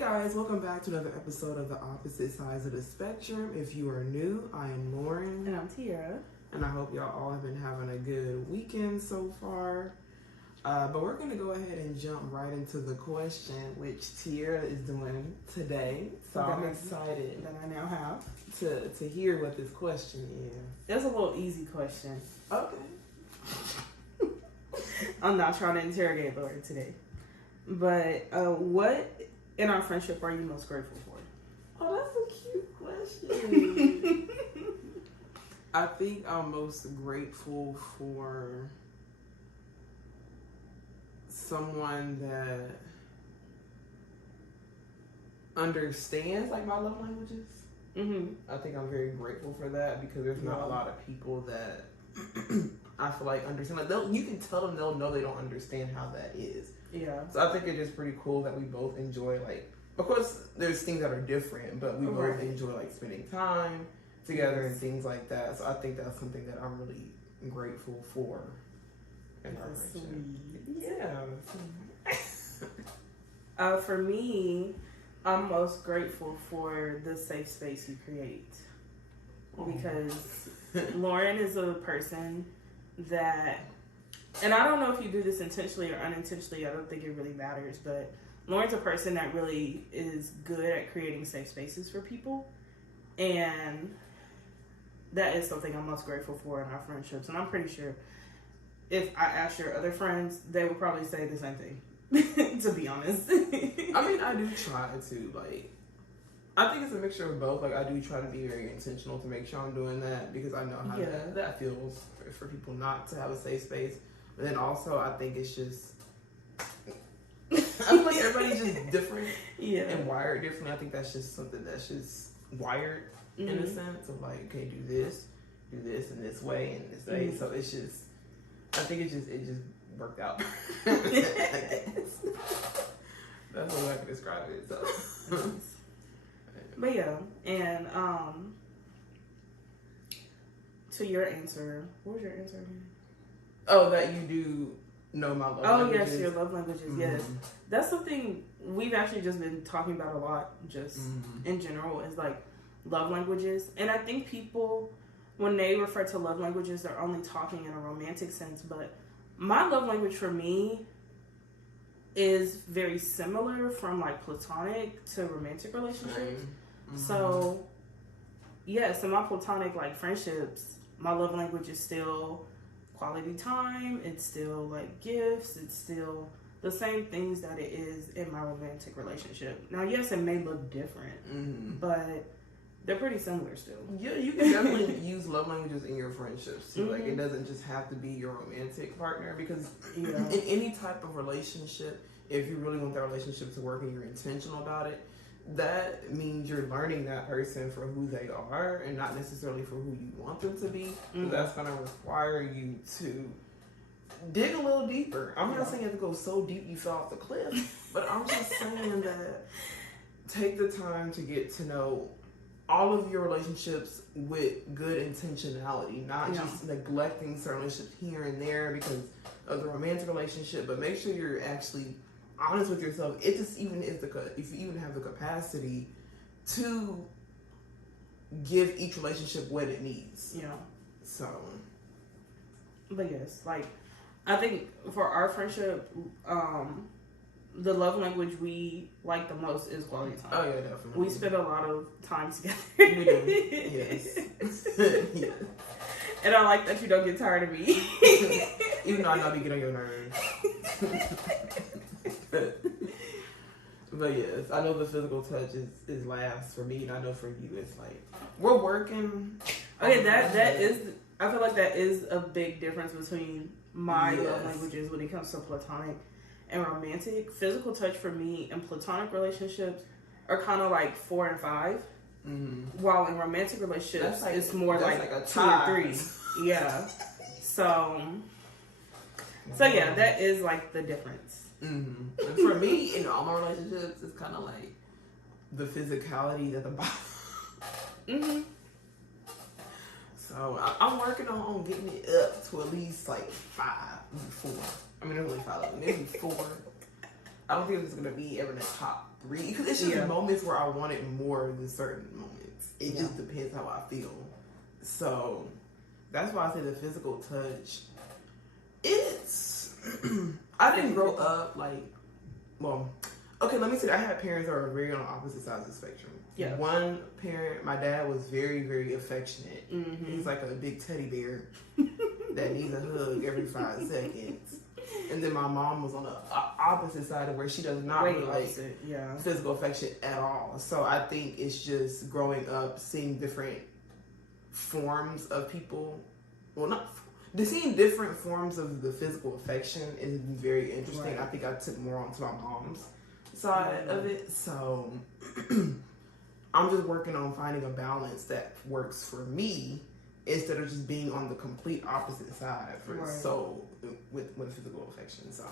guys, welcome back to another episode of The Opposite Sides of the Spectrum. If you are new, I am Lauren. And I'm Tiara. And I hope y'all all have been having a good weekend so far. But we're going to go ahead and jump right into the question, which Tiara is doing today. So I'm excited that I now have to hear what this question is. It's a little easy question. Okay. I'm not trying to interrogate Lauren today. But what in our friendship are you most grateful for? Oh, that's a cute question. I think I'm most grateful for someone that understands like my love languages. Mm-hmm. I think I'm very grateful for that because there's not a lot of people that I feel like understand. Like you can tell them they'll know they don't understand how that is. Yeah. So I think it's just pretty cool that we both enjoy, like, of course there's things that are different, but we both enjoy like spending time together and things like that. So I think that's something that I'm really grateful for in our friendship. Yeah. For me, I'm most grateful for the safe space you create. Because Lauren is a person that, and I don't know if you do this intentionally or unintentionally, I don't think it really matters, but Lauren's a person that really is good at creating safe spaces for people. And that is something I'm most grateful for in our friendships. And I'm pretty sure if I asked your other friends, they would probably say the same thing, to be honest. I mean, I do try to, like, I think it's a mixture of both. Like, I do try to be very intentional to make sure I'm doing that because I know how that feels for people not to have a safe space. But then also, I think it's just, I feel like everybody's just different and wired differently. I think that's just something that's just wired in a sense of like, okay, do this in this way, and this way. So it's just, I think it just worked out. That's the way I can describe it. So. But yeah, and to your answer, what was your answer again? Oh, that you do know my love languages. Oh, yes, your love languages, yes. That's something we've actually just been talking about a lot, just in general, is like love languages. And I think people, when they refer to love languages, they're only talking in a romantic sense. But my love language for me is very similar from like platonic to romantic relationships. So, yes, in my platonic like friendships, my love language is still quality time. It's still like gifts. It's still the same things that it is in my romantic relationship. Now, yes, it may look different, but they're pretty similar still. Yeah, you can definitely use love languages in your friendships too. Like, it doesn't just have to be your romantic partner because in any type of relationship, if you really want that relationship to work and you're intentional about it, that means you're learning that person for who they are and not necessarily for who you want them to be. So that's going to require you to dig a little deeper. I'm not saying you have to go so deep you fell off the cliff, but I'm just saying that take the time to get to know all of your relationships with good intentionality, not just neglecting certain relationships here and there because of the romantic relationship, but make sure you're actually honest with yourself. It just even if you even have the capacity to give each relationship what it needs. Yeah. So. But yes, like I think for our friendship, the love language we like the most is quality time. Oh yeah, definitely. We spend a lot of time together. We do. Yes. Yes. And I like that you don't get tired of me. Even though I know I be getting on your nerves. But yes, I know the physical touch is last for me, and I know for you it's like we're working. Okay, that is. I feel like that is a big difference between my love languages when it comes to platonic and romantic. Physical touch for me in platonic relationships are kind of like 4 and 5, while in romantic relationships it's more like a 2 or 3. Yeah. So yeah, that is like the difference. And for me, in all my relationships, it's kind of like the physicality at the bottom. So I'm working on getting it up to at least like 5, 4. I mean, there's only 5 of them. Maybe 4. I don't think it's gonna be ever the top 3, because it's just moments where I want it more than certain moments. It just depends how I feel. So that's why I say the physical touch. It's I didn't grow up like, well, okay, let me say I had parents that were very on opposite sides of the spectrum. Yeah. One parent, my dad was very, very affectionate. Mm-hmm. He's like a big teddy bear that needs a hug every 5 seconds. And then my mom was on the opposite side of where she does not really like physical affection at all. So I think it's just growing up, seeing different forms of people. Well, seeing different forms of the physical affection is very interesting. Right. I think I took more onto my mom's side of it. So I'm just working on finding a balance that works for me, instead of just being on the complete opposite side for so with physical affection. So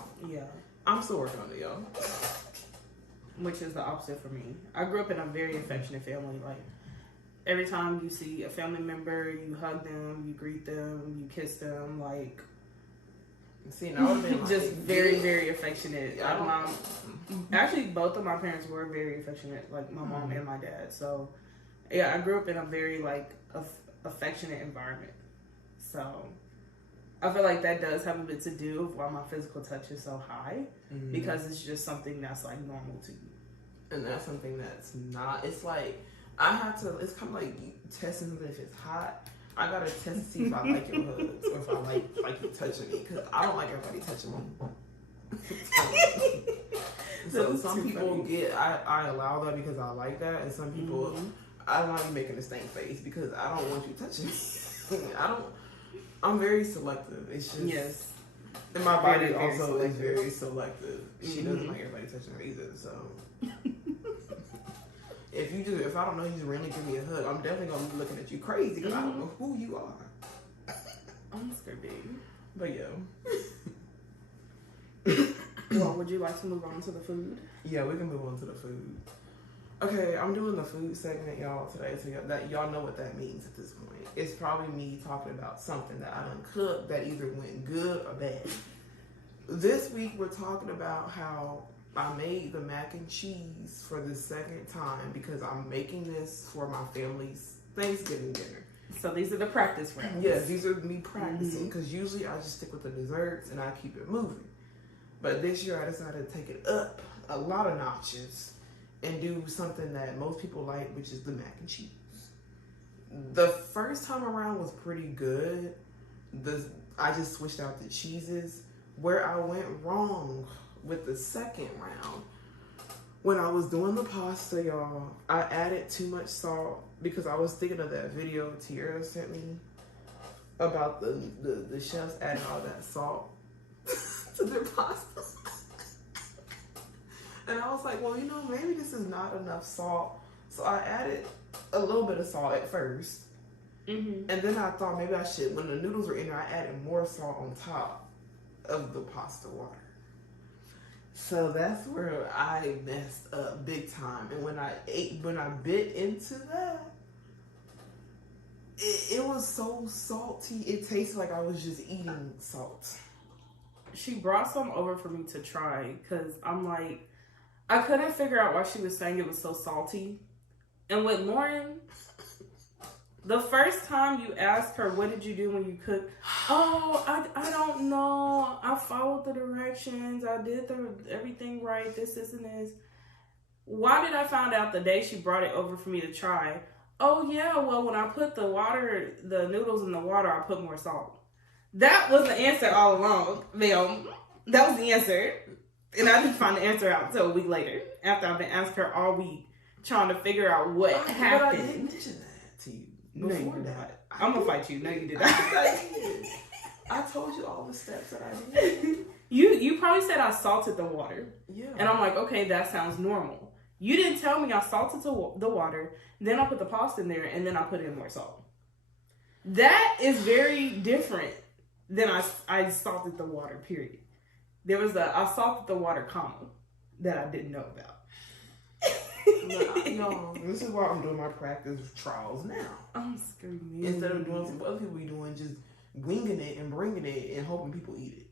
I'm still working on it, y'all. Which is the opposite for me. I grew up in a very affectionate family. Like, every time you see a family member, you hug them, you greet them, you kiss them. Like, see, now I've been just very, very affectionate. Actually, both of my parents were very affectionate. Like my mom and my dad. So I grew up in a very affectionate environment. So I feel like that does have a bit to do with why my physical touch is so high, because it's just something that's like normal to you. And that's something that's not. It's like I have to. It's kind of like testing if it's hot. I gotta test to see if I like your hugs or if I like you touching me, because I don't like everybody touching me. So some people I allow that because I like that, and some people I don't want you making a stank face because I don't want you touching me. I'm very selective. It's just and my body also is very selective. She doesn't like everybody touching her either. So if I don't know you just randomly give me a hug, I'm definitely gonna be looking at you crazy because I don't know who you are. I'm scared, baby. But well, would you like to move on to the food? Yeah, we can move on to the food. Okay, I'm doing the food segment, y'all, today, so y'all know what that means at this point. It's probably me talking about something that I done cooked that either went good or bad. This week, we're talking about how I made the mac and cheese for the second time because I'm making this for my family's Thanksgiving dinner. So these are the practice rounds. Yes, these are me practicing because usually I just stick with the desserts and I keep it moving. But this year I decided to take it up a lot of notches and do something that most people like, which is the mac and cheese. The first time around was pretty good. I just switched out the cheeses. Where I went wrong with the second round, when I was doing the pasta, y'all, I added too much salt because I was thinking of that video Tiara sent me about the chefs adding all that salt to their pasta. And I was like, well, maybe this is not enough salt. So I added a little bit of salt at first. And then I thought maybe I should, when the noodles were in there, I added more salt on top of the pasta water. So that's where I messed up big time. And when I bit into that, it was so salty. It tasted like I was just eating salt. She brought some over for me to try because I'm like, I couldn't figure out why she was saying it was so salty. And with Lauren, the first time you asked her, what did you do when you cooked? Oh, I don't know. I followed the directions. I did everything right. This and this. Why did I find out the day she brought it over for me to try? Oh, yeah. Well, when I put the noodles in the water, I put more salt. That was the answer all along, ma'am. That was the answer. And I didn't find the answer out until a week later, after I've been asking her all week, trying to figure out what happened. But I didn't mention that to you. No, you did not. I'm going to fight you. No, you did not. I told you all the steps that I did. You probably said I salted the water. Yeah. And I'm like, okay, that sounds normal. You didn't tell me I salted the water, then I put the pasta in there, and then I put in more salt. That is very different than I salted the water, period. There was I salted the water comma that I didn't know about. No, this is why I'm doing my practice trials now. I'm screaming. Instead of doing what other people be doing, just winging it and bringing it and hoping people eat it.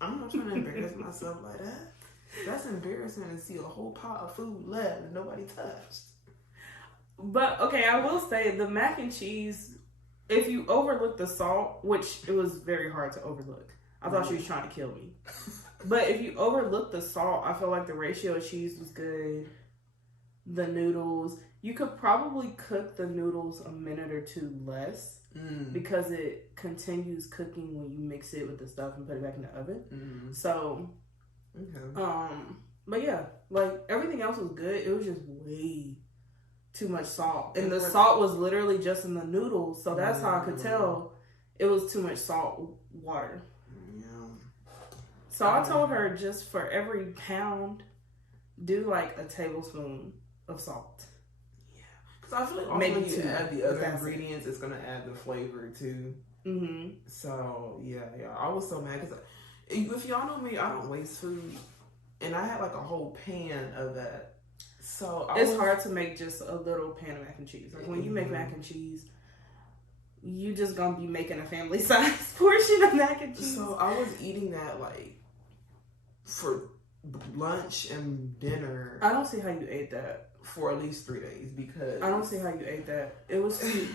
I'm not trying to embarrass myself like that. That's embarrassing to see a whole pot of food left and nobody touched. But, okay, I will say the mac and cheese, if you overlook the salt, which it was very hard to overlook. I thought she was trying to kill me. But if you overlook the salt, I feel like the ratio of cheese was good. The noodles, you could probably cook the noodles a minute or two less because it continues cooking when you mix it with the stuff and put it back in the oven. So, but yeah, like everything else was good. It was just way too much salt, and the salt was literally just in the noodles. So that's how I could tell it was too much salt water. So I told her just for every pound, do like a tablespoon of salt. Yeah, because I feel like also when you add the other ingredients, it's gonna add the flavor too. So yeah, I was so mad because if y'all know me, I don't waste food, and I had like a whole pan of that. So it's hard to make just a little pan of mac and cheese. Like when you make mac and cheese, you just gonna be making a family size portion of mac and cheese. So I was eating that like for lunch and dinner. I don't see how you ate that for at least 3 days because I don't see how you ate that. It was too.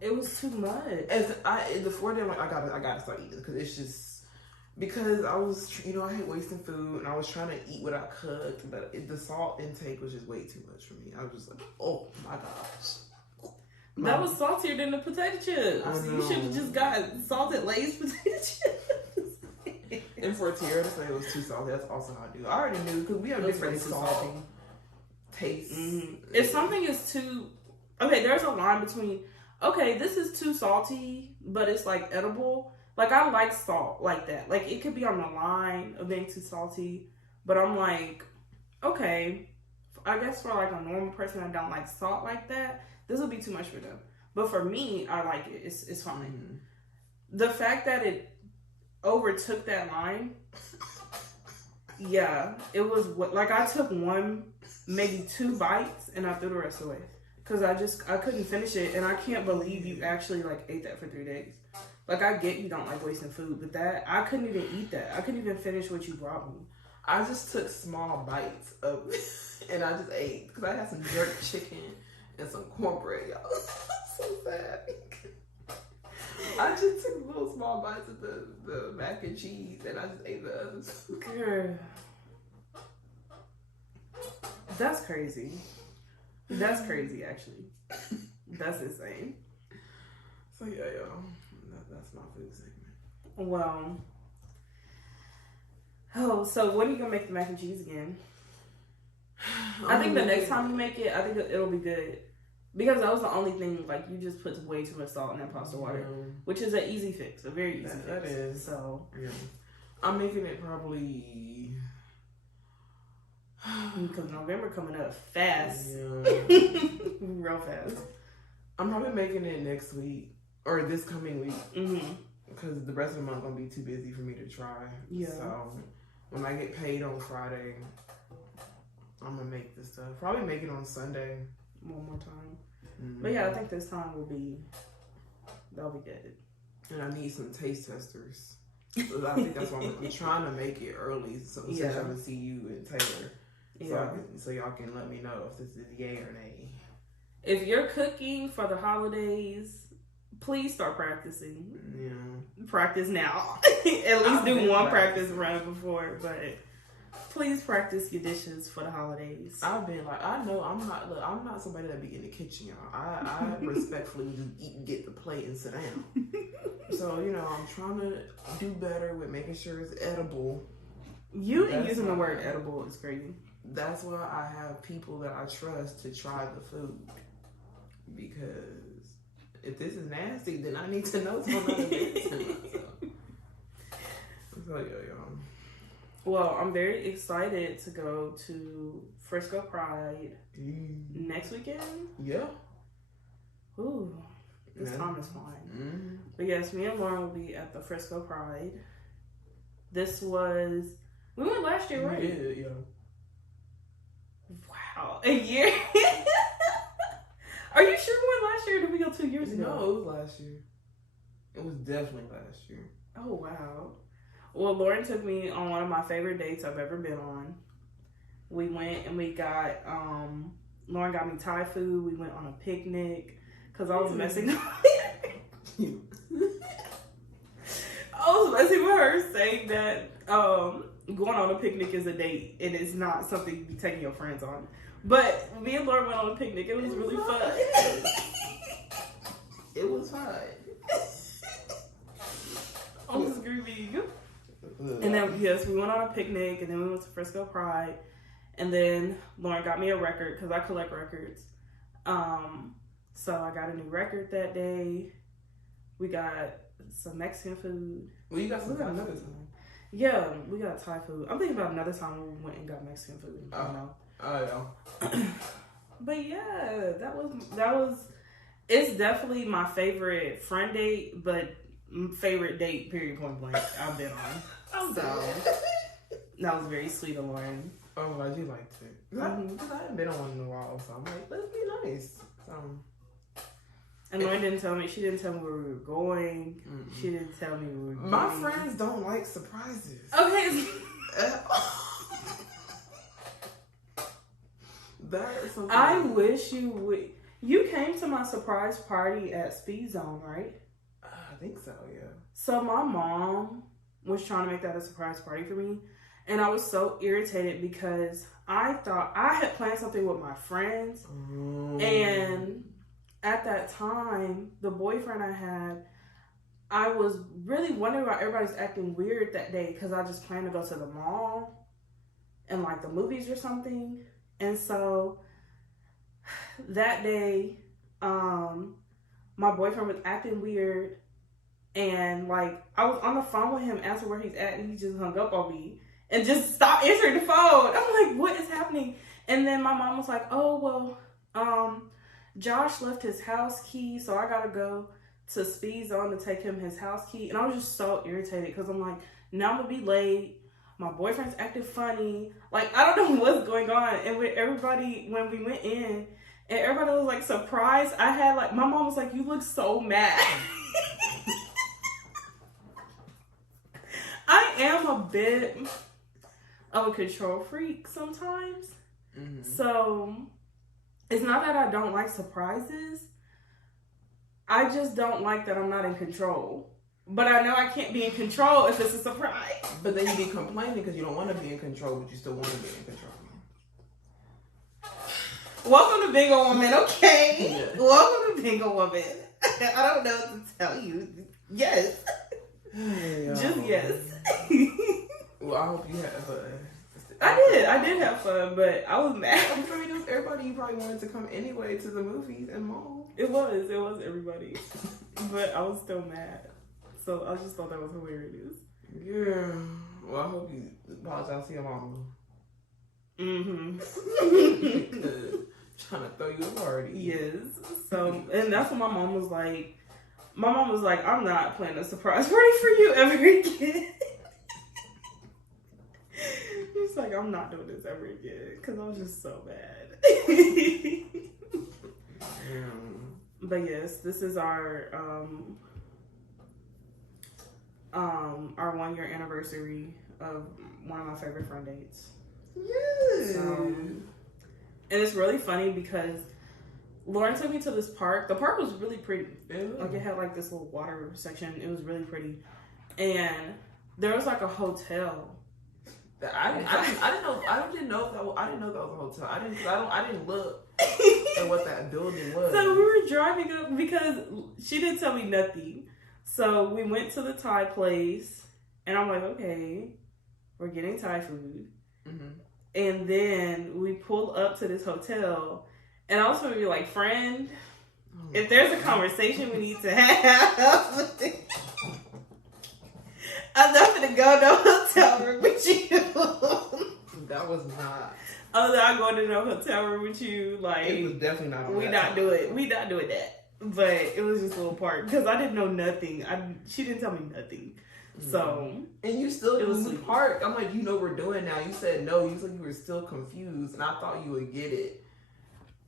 It was too much. The 4 day, like I gotta start eating because it's just because I was, I hate wasting food and I was trying to eat what I cooked, but the salt intake was just way too much for me. I was just like, oh my gosh. That was saltier than the potato chips. You should have just got salted Lay's potato chips. And for Tiara to say it was too salty, that's also how I do. I already knew because we have different salt tastes. If something is too, there's a line between, this is too salty, but it's like edible. Like I like salt like that. Like it could be on the line of being too salty, but I'm like, I guess for like a normal person that don't like salt like that, this would be too much for them. But for me, I like it. It's fine. The fact that it overtook that line, it was like I took maybe 2 bites and I threw the rest away because I couldn't finish it, and I can't believe you actually like ate that for 3 days. Like I get you don't like wasting food, but that I couldn't even eat that. I couldn't even finish what you brought me. I just took small bites of it and I just ate because I had some jerk chicken and some cornbread, y'all. So sad. I just took little small bites of the mac and cheese and I just ate the others. Girl. That's crazy. That's crazy, actually. That's insane. So yeah, y'all. That's my food segment. Well. So when are you gonna make the mac and cheese again? I think the next time you make it, I think it'll be good. Because that was the only thing, like, you just put way too much salt in that pasta water. Which is an easy fix, a very easy fix. That is. So. Yeah. I'm making it probably. Because November coming up fast. Yeah. Real fast. I'm probably making it next week. Or this coming week. Because the rest of the month going to be too busy for me to try. Yeah. So, when I get paid on Friday, I'm going to make this stuff. Probably make it on Sunday. One more time. But yeah, I think this time that'll be good. And I need some taste testers. So I think that's why I'm trying to make it early so I can see you and Taylor. So y'all can let me know if this is yay or nay. If you're cooking for the holidays, please start practicing. Yeah. Practice now. At least do one practice run before, but please practice your dishes for the holidays. I've been like, I'm not somebody that be in the kitchen, y'all. I respectfully just eat and get the plate and sit down. So, I'm trying to do better with making sure it's edible. Using the word edible is crazy. That's why I have people that I trust to try the food. Because if this is nasty, then I need to know what's going on in So, y'all. Well, I'm very excited to go to Frisco Pride next weekend. Yeah. Ooh, this time is flying. But yes, me and Lauren will be at the Frisco Pride. We went last year, right? Yeah. Wow, a year? Are you sure we went last year or did we go 2 years ago? No, it was last year. It was definitely last year. Oh, wow. Well, Lauren took me on one of my favorite dates I've ever been on. We went and we got, Lauren got me Thai food. We went on a picnic because I was messing up. I was messing with her saying that going on a picnic is a date and it's not something you be taking your friends on. But me and Lauren went on a picnic. It was really fun. It was fun. I was screaming. And then, yes, we went on a picnic, and then we went to Frisco Pride, and then Lauren got me a record, because I collect records. So I got a new record that day. We got some Mexican food. Well, you got some Thai food. Yeah, we got Thai food. I'm thinking about another time we went and got Mexican food. Oh, yeah. But yeah, that was, it's definitely my favorite friend date, but favorite date, period, point blank, I've been on. So that was very sweet of Lauren. Oh, I'm glad you liked it. Because I haven't been on one in a while, so I'm like, let's be nice. And Lauren didn't tell me. She didn't tell me where we were going. She didn't tell me where we were going. My friends don't like surprises. Okay. That is something. I wish you would. You came to my surprise party at Speed Zone, right? I think so, yeah. So my mom was trying to make that a surprise party for me. And I was so irritated because I thought I had planned something with my friends. And at that time, the boyfriend I had, I was really wondering why everybody's acting weird that day because I just planned to go to the mall and like the movies or something. And so that day, my boyfriend was acting weird. And like I was on the phone with him, asking where he's at, and he just hung up on me and just stopped answering the phone. I'm like, what is happening? And then my mom was like, oh well, Josh left his house key, so I gotta go to Speed Zone to take him his house key. And I was just so irritated because I'm like, now I'm gonna be late. My boyfriend's acting funny. Like I don't know what's going on. And with everybody, when we went in, and everybody was like surprised. I had like my mom was like, you look so mad. I am a bit of a control freak sometimes. So it's not that I don't like surprises. I just don't like that I'm not in control. But I know I can't be in control if it's a surprise. But then you be complaining because you don't want to be in control, but you still want to be in control. Welcome to Being a Woman, okay? Yeah. Welcome to Being a Woman. I don't know what to tell you. Yes. Just yes. Well, I hope you had fun. I did have fun, but I was mad. I'm sure everybody you probably wanted to come anyway to the movies and mall. It was everybody. But I was still mad. So I just thought that was hilarious. Yeah. Well, I hope you apologize to your mama. Trying to throw you a party. Yes. So, and that's what my mom was like. My mom was like, I'm not planning a surprise party for you ever again. She's like, I'm not doing this ever again. Because I was just so bad. But yes, this is our 1 year anniversary of one of my favorite friend dates. Yes. And it's really funny because Lauren took me to this park. The park was really pretty. Like it had like this little water section. It was really pretty. And there was like a hotel. I didn't know that was a hotel. I didn't look at what that building was. So we were driving up because she didn't tell me nothing. So we went to the Thai place, and I'm like, okay, we're getting Thai food. And then we pulled up to this hotel, and I was going to be like, friend, if there's a conversation we need to have, I'm not going to go to the hotel room with you. That was not. I'm not going to no hotel room with you. Like, it was definitely not. We not doing that. But it was just a little part because I didn't know nothing. She didn't tell me nothing. So and you still didn't the park. I'm like, we're doing now. You said no. You said you were still confused, and I thought you would get it.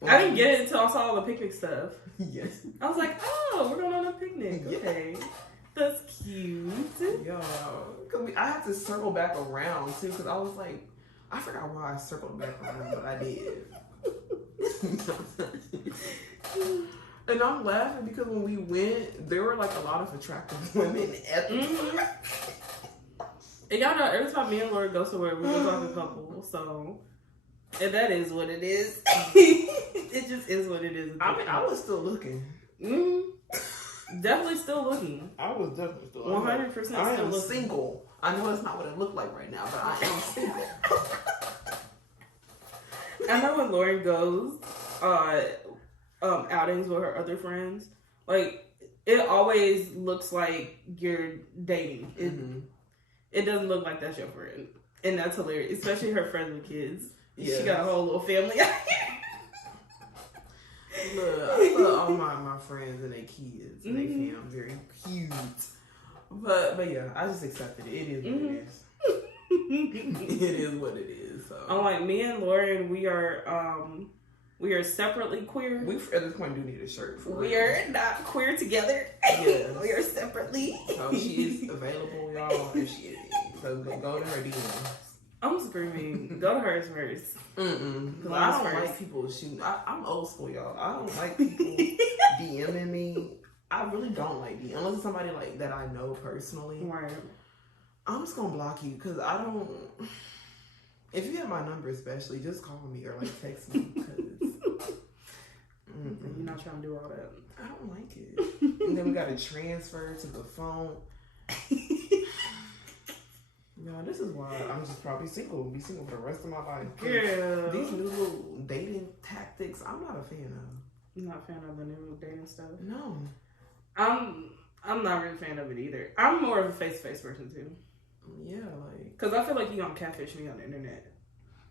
I didn't get it until I saw all the picnic stuff. Yes. I was like, oh, we're going on a picnic. Okay. That's cute. Yo, cause I had to circle back around too, cause I was like, I forgot why I circled back around, but I did. And I'm laughing because when we went, there were like a lot of attractive women at the time. And y'all know, every time me and Laura go somewhere, we go talk a couple. So, and that is what it is. It just is what it is. I mean, I was still looking. Definitely still looking. I was definitely still 100% I still am looking. single. I know that's not what it looked like right now, but I am single. I know when Lauren goes outings with her other friends, like, it always looks like you're dating. It doesn't look like that's your friend. And that's hilarious. Especially her friends with kids. Yes. She got a whole little family out here. Look, I love all my friends and their kids and their family. Very cute. But yeah, I just accepted it. It is what it is. It is what it is. So like me and Lauren, we are separately queer. We at this point do need a shirt. We are not queer together. Yes. We are separately. So she is available, y'all. If she is, so go to her DMs. I'm screaming. Go to hers first. Because I don't like people shooting. I'm old school, y'all. I don't like people DMing me. I really don't like DM unless it's somebody like that I know personally. Right. I'm just gonna block you because I don't. If you have my number, especially, just call me or like text me because you're not trying to do all that. I don't like it. And then we got to transfer to the phone. No, this is why I'm just probably single. Be single for the rest of my life. Yeah. These new little dating tactics, I'm not a fan of. You're not a fan of the new dating stuff? No. I'm not really a fan of it either. I'm more of a face-to-face person too. Yeah, like... Because I feel like you're going to catfish me on the internet.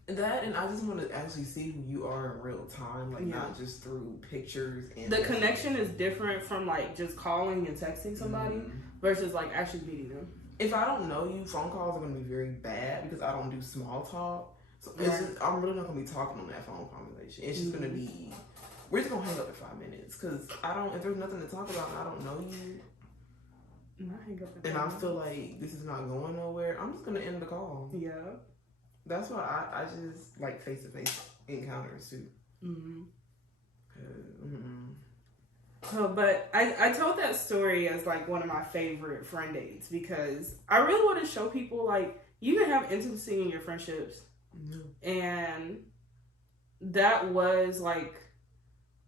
That, and I just want to actually see who you are in real time. Like, not just through pictures. And the connection is different from, like, just calling and texting somebody versus, like, actually meeting them. If I don't know you, phone calls are going to be very bad because I don't do small talk. So it's just, I'm really not going to be talking on that phone conversation. It's just going to be, we're just going to hang up in 5 minutes because if there's nothing to talk about and I don't know you, and I feel like this is not going nowhere, I'm just going to end the call. Yeah. That's why I just like face-to-face encounters too. But I told that story as like one of my favorite friend dates because I really want to show people like you can have intimacy in your friendships, and that was like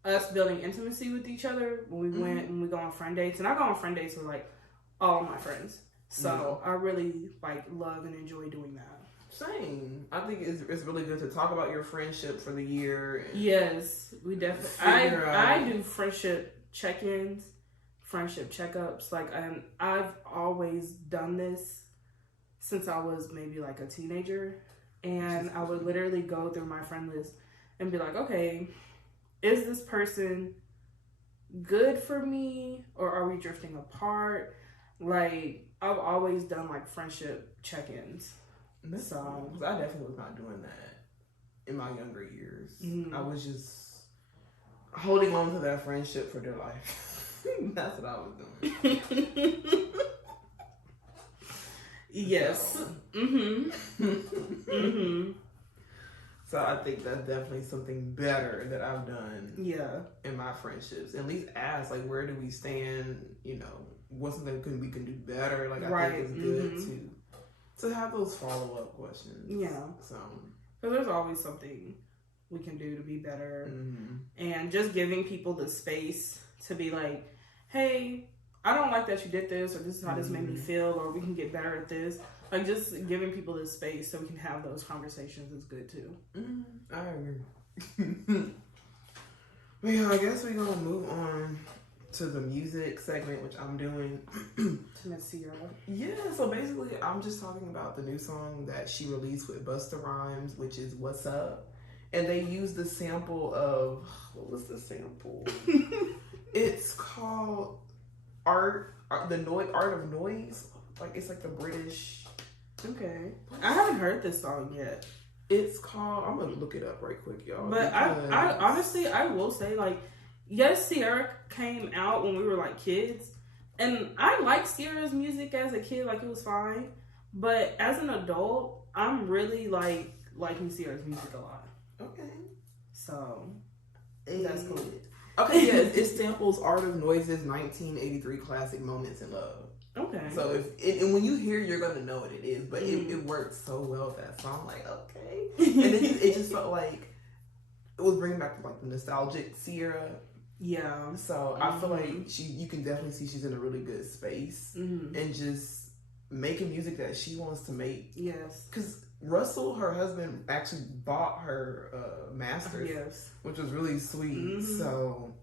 us building intimacy with each other when we go on friend dates, and I go on friend dates with like all of my friends, so I really like love and enjoy doing that. Same. I think it's really good to talk about your friendship for the year. Yes, we definitely. I do friendship check-ins, friendship checkups. Like, I've always done this since I was maybe like a teenager, and I would literally go through my friend list and be like, okay, is this person good for me, or are we drifting apart? Like, I've always done like friendship check-ins. So I definitely was not doing that in my younger years. I was just holding on to that friendship for dear life. That's what I was doing. Yes. So I think that's definitely something better that I've done. Yeah. In my friendships, at least ask like, where do we stand? You know, what's something we can do better? Like, I think it's good to have those follow-up questions. Yeah. So, because there's always something we can do to be better. And just giving people the space to be like, hey, I don't like that you did this, or this is how this made me feel, or we can get better at this. Like, just giving people the space so we can have those conversations is good too. I agree. Well, yeah, I guess we're going to move on to the music segment, which I'm doing. To Miss Tiara. Yeah, so basically I'm just talking about the new song that she released with Busta Rhymes, which is What's Up. And they used the sample of, what was the sample? It's called Art of Noise. Like, it's like the British. Okay. I haven't heard this song yet. It's called, I'm going to look it up right quick, y'all. But I honestly, I will say, like, yes, Tiara came out when we were like kids, And I liked Sierra's music as a kid, like it was fine. But as an adult, I'm really liking Sierra's music a lot. Okay. So that's cool. Okay, yeah, it samples Art of Noise's 1983 classic Moments in Love. Okay. So and when you hear, you're gonna know what it is, but it works so well with that song. Like, okay, and then it just felt like it was bringing back like the nostalgic Sierra. Yeah. So I feel like you can definitely see she's in a really good space and just making music that she wants to make. Yes. Because Russell, her husband, actually bought her masters, yes, which was really sweet. So.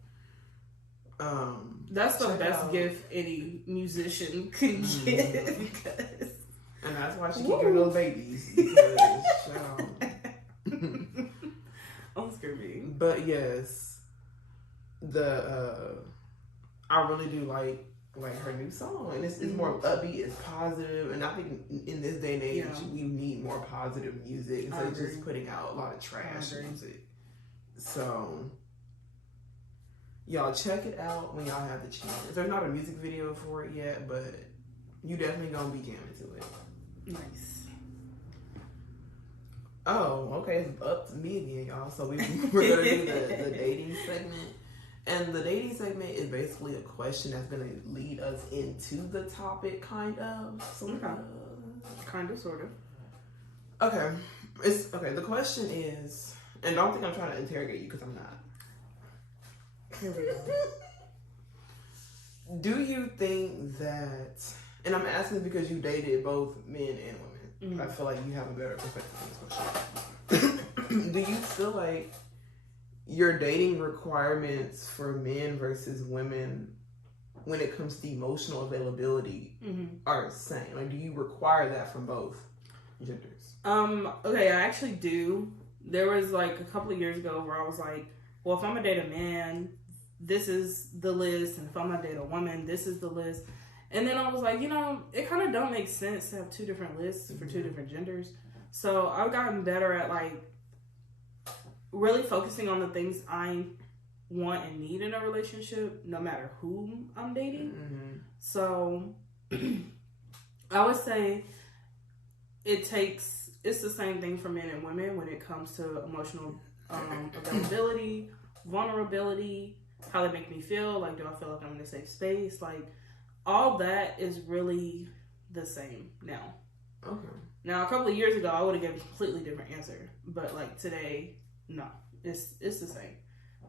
That's the best gift any musician could get. Because... And that's why she keep getting those babies. Because, I'm screaming. But yes, I really do like her new song, and it's more upbeat, it's positive, and I think in this day and age we need more positive music instead of just putting out a lot of trash music. So. Y'all check it out when y'all have the chance. There's not a music video for it yet, but you definitely gonna be jamming to it. Nice. Oh, okay. It's up to me again, y'all. So we're gonna do the dating segment. And the dating segment is basically a question that's gonna lead us into the topic, kind of. Kind of, sort of. Okay. The question is, and don't think I'm trying to interrogate you because I'm not. Here we go. Do you think that, and I'm asking because you dated both men and women, I feel like you have a better perspective on this question. Do you feel like your dating requirements for men versus women when it comes to emotional availability are the same? Like, do you require that from both genders? Okay, I actually do. There was like a couple of years ago where I was like, well, if I'm gonna date a man, this is the list, and if I'm gonna date a woman, this is the list. And then I was like, it kind of don't make sense to have two different lists for two different genders. So I've gotten better at like really focusing on the things I want and need in a relationship, no matter whom I'm dating. So I would say it's the same thing for men and women when it comes to emotional availability, vulnerability, how they make me feel, like do I feel like I'm in a safe space, like all that is really the same now. Okay. Now a couple of years ago I would have given a completely different answer, but like today, no, it's the same,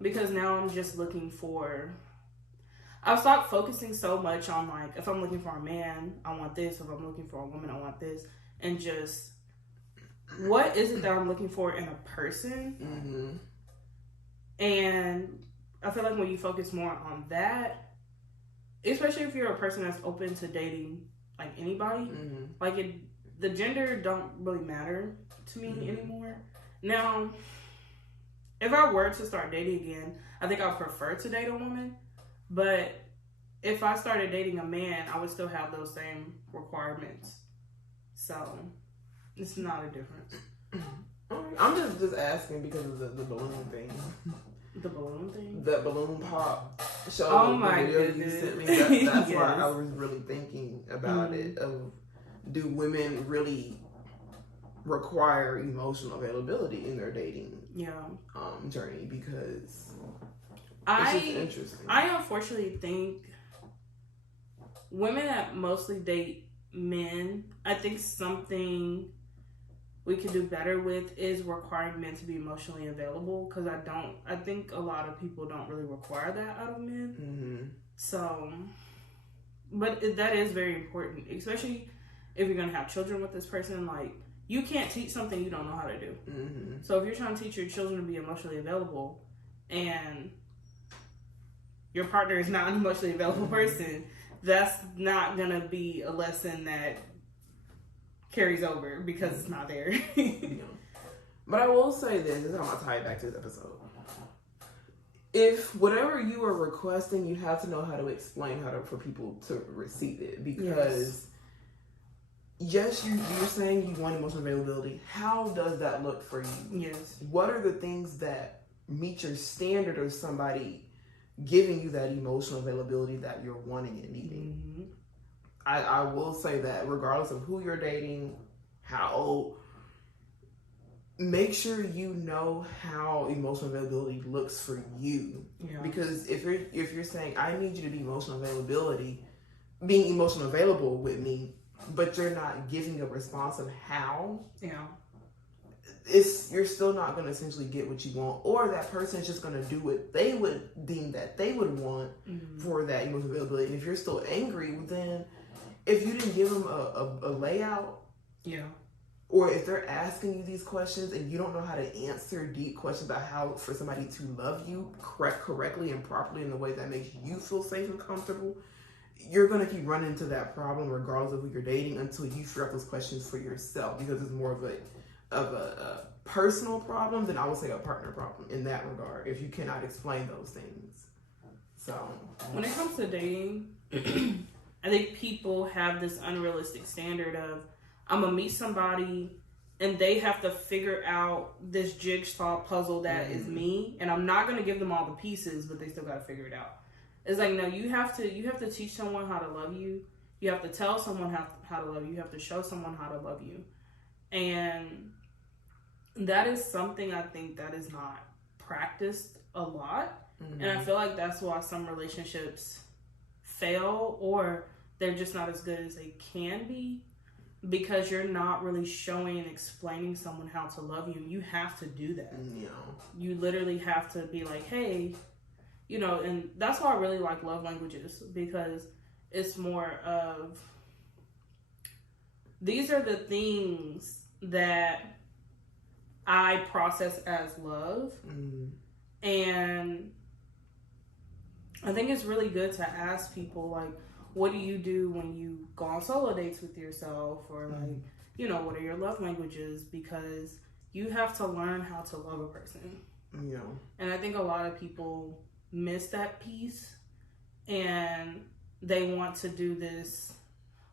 because now I'm just looking for. I've stopped focusing so much on like if I'm looking for a man, I want this. If I'm looking for a woman, I want this, and just what is it that I'm looking for in a person, and I feel like when you focus more on that, especially if you're a person that's open to dating like anybody, like the gender don't really matter to me anymore. Now, if I were to start dating again, I think I would prefer to date a woman, but if I started dating a man, I would still have those same requirements. So it's not a difference. I'm just asking because of the balloon thing. The balloon thing? The balloon pop show. Oh my video goodness. You sent me. That's yes. why I was really thinking about it. Of do women really require emotional availability in their dating journey? Because it's just interesting. I unfortunately think women that mostly date men, I think something we could do better with is requiring men to be emotionally available, because I think a lot of people don't really require that out of men. So, but that is very important, especially if you're going to have children with this person. Like, you can't teach something you don't know how to do. So if you're trying to teach your children to be emotionally available and your partner is not an emotionally available person, that's not going to be a lesson that carries over because it's not there. But I will say this is how I'm going to tie it back to this episode. If whatever you are requesting, you have to know how to explain for people to receive it. Because yes, you're saying you want emotional availability. How does that look for you? Yes. What are the things that meet your standard of somebody giving you that emotional availability that you're wanting and needing. Mm-hmm. I will say that regardless of who you're dating, how old, make sure you know how emotional availability looks for you. Yeah. Because if you're saying, I need you to be being emotional available with me, but you're not giving a response of how, you're still not going to essentially get what you want, or that person is just going to do what they would deem that they would want for that emotional availability. And if you're still angry, then if you didn't give them a layout, or if they're asking you these questions and you don't know how to answer deep questions about how for somebody to love you correctly and properly in the way that makes you feel safe and comfortable, you're going to keep running into that problem regardless of who you're dating until you figure out those questions for yourself, because it's more of a personal problem than I would say a partner problem in that regard, if you cannot explain those things. So when it comes to dating, I think people have this unrealistic standard of, I'm going to meet somebody and they have to figure out this jigsaw puzzle that is me, and I'm not going to give them all the pieces, but they still got to figure it out. It's like, no, you have to teach someone how to love you. You have to tell someone how to love you. You have to show someone how to love you. And that is something I think that is not practiced a lot. And I feel like that's why some relationships fail, or they're just not as good as they can be, because you're not really showing and explaining someone how to love you. You have to do that. You literally have to be like, hey, and that's why I really like love languages, because it's more of, these are the things that I process as love. And I think it's really good to ask people, like, what do you do when you go on solo dates with yourself? Or like, what are your love languages? Because you have to learn how to love a person. And I think a lot of people miss that piece, and they want to do this,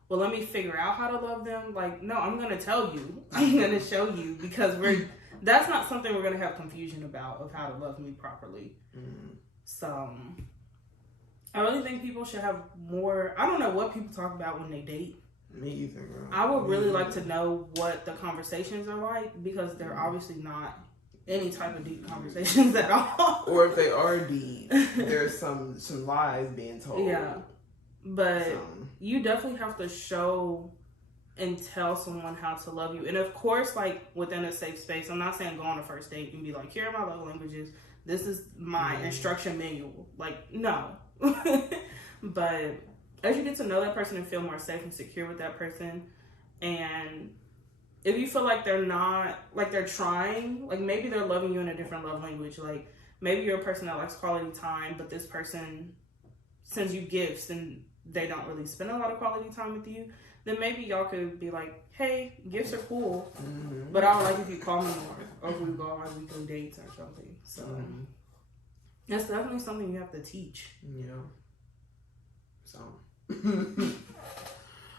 well, let me figure out how to love them. Like, no, I'm going to tell you. I'm going to show you, because that's not something we're going to have confusion about, of how to love me properly. So I really think people should have more. I don't know what people talk about when they date. Me either, bro. I would really like to know what the conversations are like, because they're obviously not any type of deep conversations at all. Or if they are deep, there's some lies being told. Yeah. But you definitely have to show and tell someone how to love you. And of course, like, within a safe space. I'm not saying go on a first date and be like, here are my love languages. This is my instruction manual. Like, no. But as you get to know that person and feel more safe and secure with that person, and if you feel like they're not, like they're trying, like maybe they're loving you in a different love language, like maybe you're a person that likes quality time, but this person sends you gifts and they don't really spend a lot of quality time with you, then maybe y'all could be like, hey, gifts are cool, but I would like if you call me more, or if we go on weekly dates or something. So that's definitely something you have to teach. So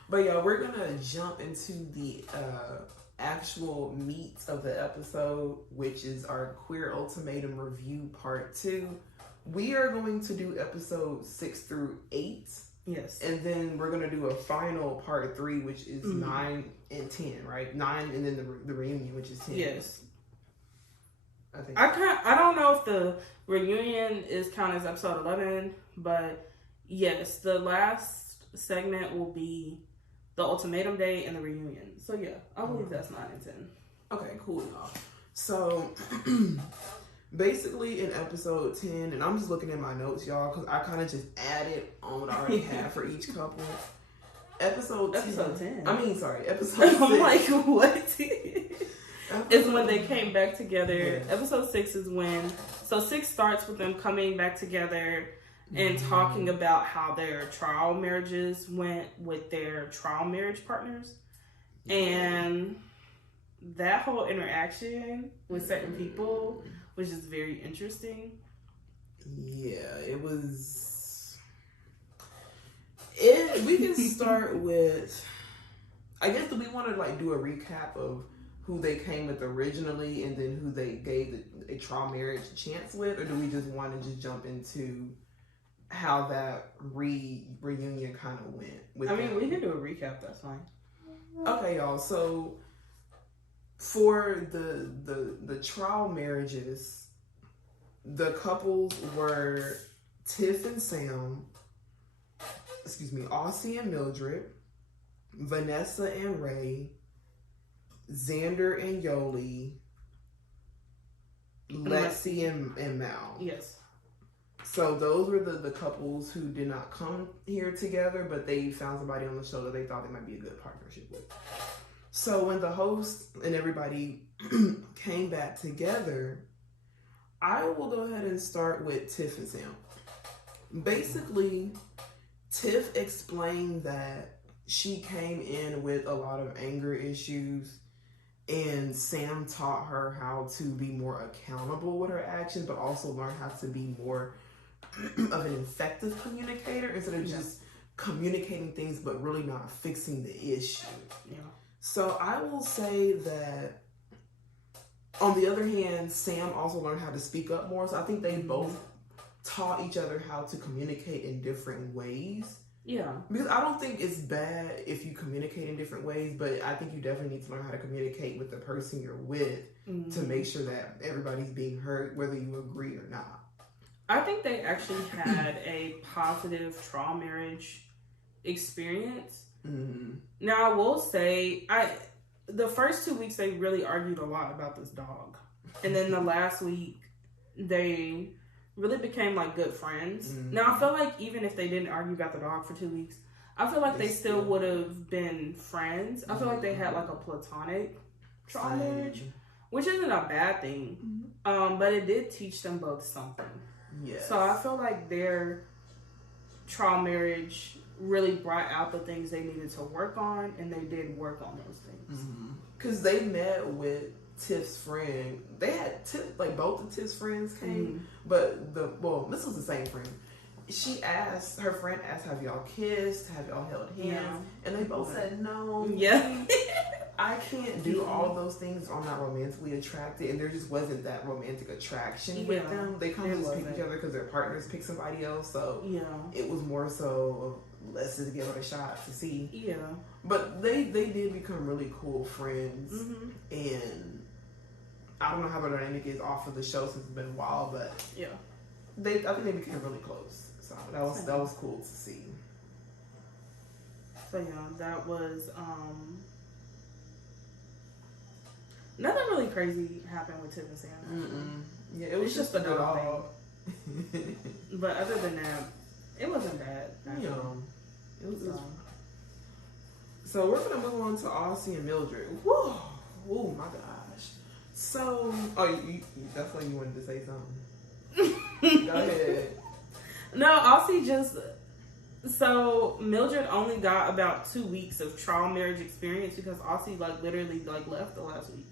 but yeah, we're gonna jump into the actual meat of the episode, which is our Queer Ultimatum review part 2. We are going to do episode 6-8. Yes. And then we're going to do a final part 3, which is 9 and 10, right? 9 and then the reunion, which is 10. Yes. I I don't know if the reunion is counted as episode 11, but yes, the last segment will be the ultimatum day and the reunion. So yeah, I believe that's 9 and 10. Okay, cool, y'all. So basically in episode 10, and I'm just looking at my notes, y'all, because I kind of just added on what I already have for each couple. Episode 10. I mean, sorry, episode 6. I'm like, what? Is when they came back together. Yes. Episode 6 is when, so 6 starts with them coming back together and talking about how their trial marriages went with their trial marriage partners. And that whole interaction with certain people was just very interesting. Yeah, it was. We can start with, I guess, do we want to like do a recap of who they came with originally and then who they gave a trial marriage chance with, or do we just want to just jump into how that reunion kind of went. We can do a recap. That's fine. Okay, y'all. So for the trial marriages, the couples were Tiff and Sam, Aussie and Mildred, Vanessa and Ray, Xander and Yoli, Lexi and Mal. Yes. So those were the couples who did not come here together, but they found somebody on the show that they thought they might be a good partnership with. So when the host and everybody came back together, I will go ahead and start with Tiff and Sam. Basically, Tiff explained that she came in with a lot of anger issues, and Sam taught her how to be more accountable with her actions, but also learn how to be more of an effective communicator instead of just communicating things but really not fixing the issue. Yeah. So I will say that, on the other hand, Sam also learned how to speak up more. So I think they both taught each other how to communicate in different ways. Yeah. Because I don't think it's bad if you communicate in different ways, but I think you definitely need to learn how to communicate with the person you're with to make sure that everybody's being heard, whether you agree or not. I think they actually had a positive trial marriage experience. Mm-hmm. Now, I will say, the first 2 weeks, they really argued a lot about this dog. And then the last week, they really became like good friends. Mm-hmm. Now, I feel like even if they didn't argue about the dog for 2 weeks, I feel like they still would have been friends. I feel like they had like a platonic trial marriage, which isn't a bad thing. Mm-hmm. But it did teach them both something. Yes. So I feel like their trial marriage really brought out the things they needed to work on, and they did work on those things. Because they met with Tiff's friend. They had Tiff, like both of Tiff's friends came, but this was the same friend. Her friend asked, have y'all kissed? Have y'all held hands? Yeah. And they both said no. Yeah. I can't do all those things. I'm not romantically attracted, and there just wasn't that romantic attraction with them. They kind of just picked each other because their partners picked somebody else. So it was more so let's just give it a shot to see. Yeah. But they did become really cool friends, and I don't know how their dynamic is off of the show since it's been a while, but I think they became really close. So that was cool to see. So that was nothing really crazy happened with Tiff and Sam. Yeah, it was just a dog thing. But other than that, it wasn't bad. It was. So we're gonna move on to Aussie and Mildred. Whoa, oh my gosh. So, that's why you wanted to say something. Go ahead. No, Aussie just. So Mildred only got about 2 weeks of trial marriage experience because Aussie literally left the last week.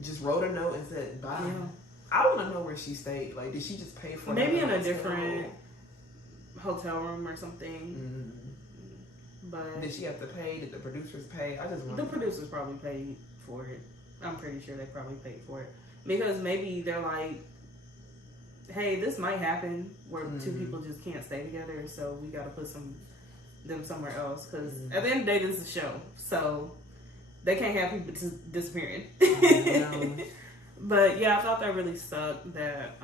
Just wrote a note and said bye. Yeah. I want to know where she stayed. Like, did she just pay for maybe in a different hotel room or something? But did she have to pay? Did the producers pay? I just want the producers probably paid for it. I'm pretty sure they probably paid for it because maybe they're like, hey, this might happen where two people just can't stay together, so we got to put them somewhere else. Because at the end of the day, this is a show, so they can't have people disappearing. But yeah, I thought that really sucked. That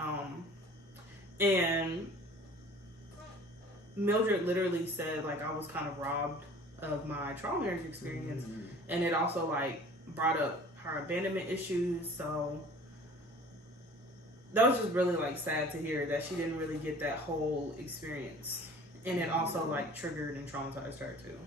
and Mildred literally said I was kind of robbed of my trial marriage experience, and it also brought up her abandonment issues. So that was just really sad to hear that she didn't really get that whole experience, and it also triggered and traumatized her too.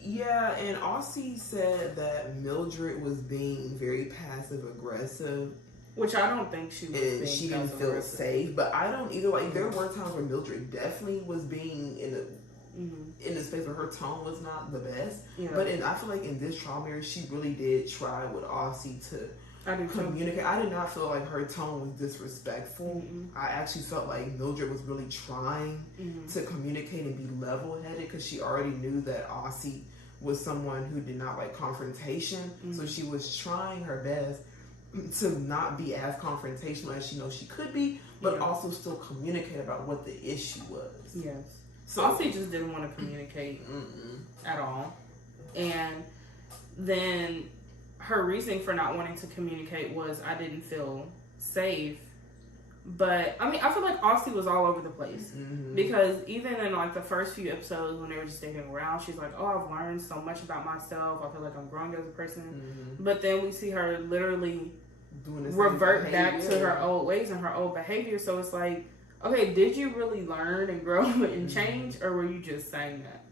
Yeah, and Aussie said that Mildred was being very passive aggressive, which I don't think she was. And she didn't feel safe, but I don't either. There were times where Mildred definitely was being in a space where her tone was not the best. Yeah. But I feel like in this trial marriage, she really did try with Aussie to communicate. I did not feel like her tone was disrespectful. I actually felt like Mildred was really trying to communicate and be level-headed because she already knew that Aussie was someone who did not like confrontation. So she was trying her best. to not be as confrontational as she knows she could be, but also still communicate about what the issue was. Yes. So Aussie just didn't want to communicate at all. And then her reasoning for not wanting to communicate was, I didn't feel safe. But, I mean, I feel like Aussie was all over the place. Because even in, like, the first few episodes when they were just dating around, she's like, oh, I've learned so much about myself. I feel like I'm growing as a person. But then we see her literally revert back to her old ways and her old behavior. So it's like, okay, did you really learn and grow and change? Or were you just saying that?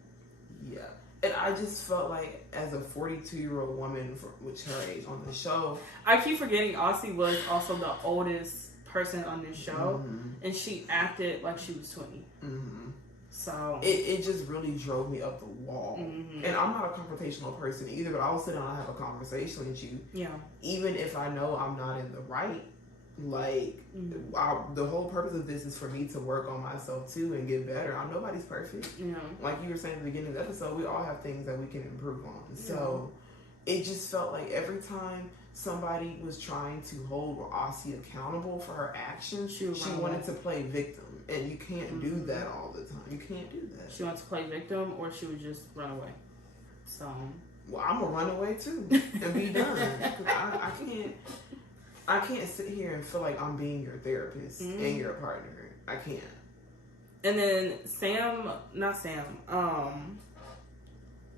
Yeah. And I just felt like, as a 42-year-old woman, which her age on the show, I keep forgetting Aussie was also the oldest person on this show, and she acted like she was 20. So it just really drove me up the wall. And I'm not a confrontational person either, but I'll sit down and have a conversation with you. Yeah. Even if I know I'm not in the right. Like, the whole purpose of this is for me to work on myself too and get better. Nobody's perfect. Yeah. Like you were saying at the beginning of the episode, we all have things that we can improve on. So it just felt like every time somebody was trying to hold Aussie accountable for her actions, she wanted to play victim. And you can't do that all the time. You can't do that. She wants to play victim, or she would just run away. So, well, I'm gonna run away too and be done. I can't sit here and feel like I'm being your therapist and your partner. I can't. And then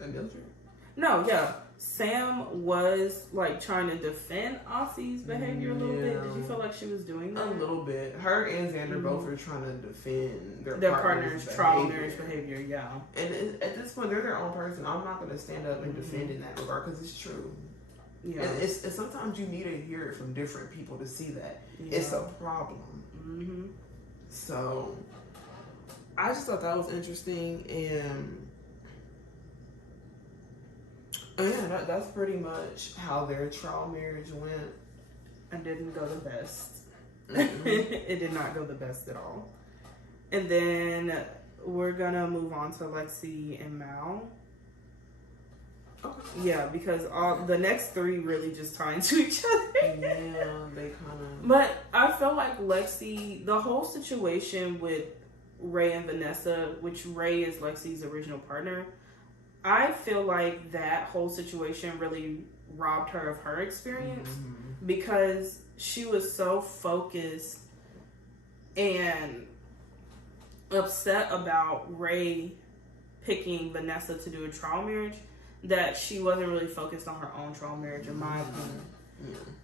Mildred? No, yeah. Sam was like trying to defend Aussie's behavior a little bit. Did you feel like she was doing that? A little bit. Her and Xander both are trying to defend their partner's trial marriage behavior, yeah. And at this point, they're their own person. I'm not going to stand up and defend in that regard because it's true. Yeah. And it's sometimes you need to hear it from different people to see that it's a problem. So I just thought that was interesting, and yeah, that's pretty much how their trial marriage went. It didn't go the best. It did not go the best at all. And then we're gonna move on to Lexi and Mal. Okay. Yeah, because all the next three really just tie into each other. Yeah, they kind of. But I felt like Lexi, the whole situation with Ray and Vanessa, which Ray is Lexi's original partner, I feel like that whole situation really robbed her of her experience because she was so focused and upset about Ray picking Vanessa to do a trial marriage that she wasn't really focused on her own trial marriage, in my opinion.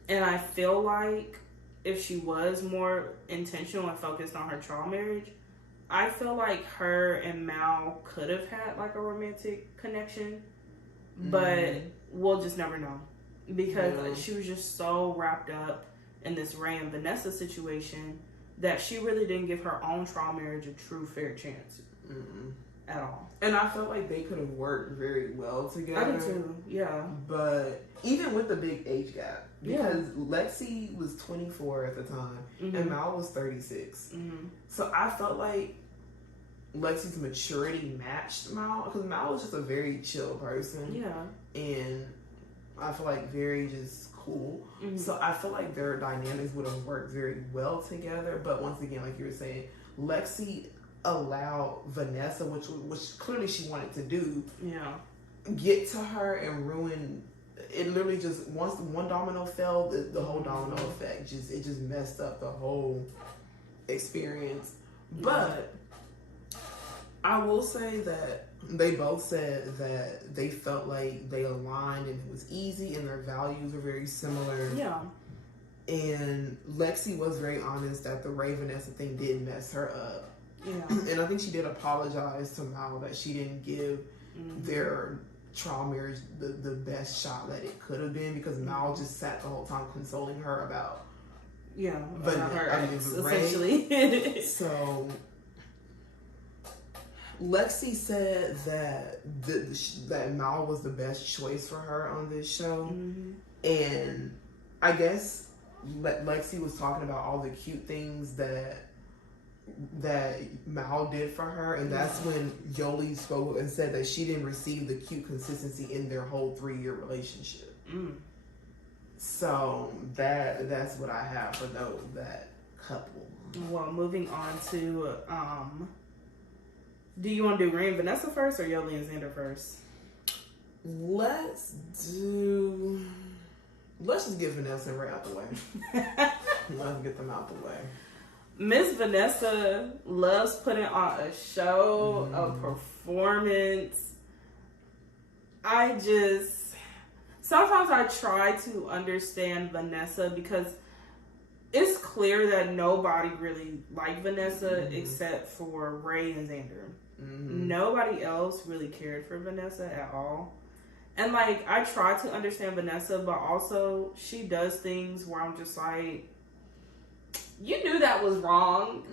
And I feel like if she was more intentional and focused on her trial marriage, I feel like her and Mal could have had like a romantic connection, but we'll just never know because she was just so wrapped up in this Ray and Vanessa situation that she really didn't give her own trial marriage a true fair chance at all. And I felt like they could have worked very well together. I do too, yeah. But even with the big age gap, because Lexi was 24 at the time and Mal was 36. So I felt like Lexi's maturity matched Mal, because Mal was just a very chill person. Yeah. And I feel like very just cool. So I feel like their dynamics would have worked very well together. But once again, like you were saying, Lexi allowed Vanessa, which clearly she wanted to do, get to her and ruin it. Literally, just once one domino fell, the whole domino effect just messed up the whole experience. But I will say that they both said that they felt like they aligned and it was easy and their values were very similar. Yeah. And Lexi was very honest that the Ray Vanessa thing did mess her up. Yeah. And I think she did apologize to Mal that she didn't give their trial marriage the best shot that it could have been, because Mal just sat the whole time consoling her about her ex, essentially. So Lexi said that that Mal was the best choice for her on this show, and I guess Lexi was talking about all the cute things that Mal did for her, and that's when Yoli spoke and said that she didn't receive the cute consistency in their whole 3-year relationship. So that's what I have for that couple. Well, moving on to do you want to do Ray and Vanessa first or Yoli and Xander first? Let's just get Vanessa and Ray out the way. Let's get them out the way. Miss Vanessa loves putting on a show, a performance. Sometimes I try to understand Vanessa because it's clear that nobody really liked Vanessa except for Ray and Xander. Nobody else really cared for Vanessa at all. And like, I try to understand Vanessa, but also she does things where I'm just like, you knew that was wrong,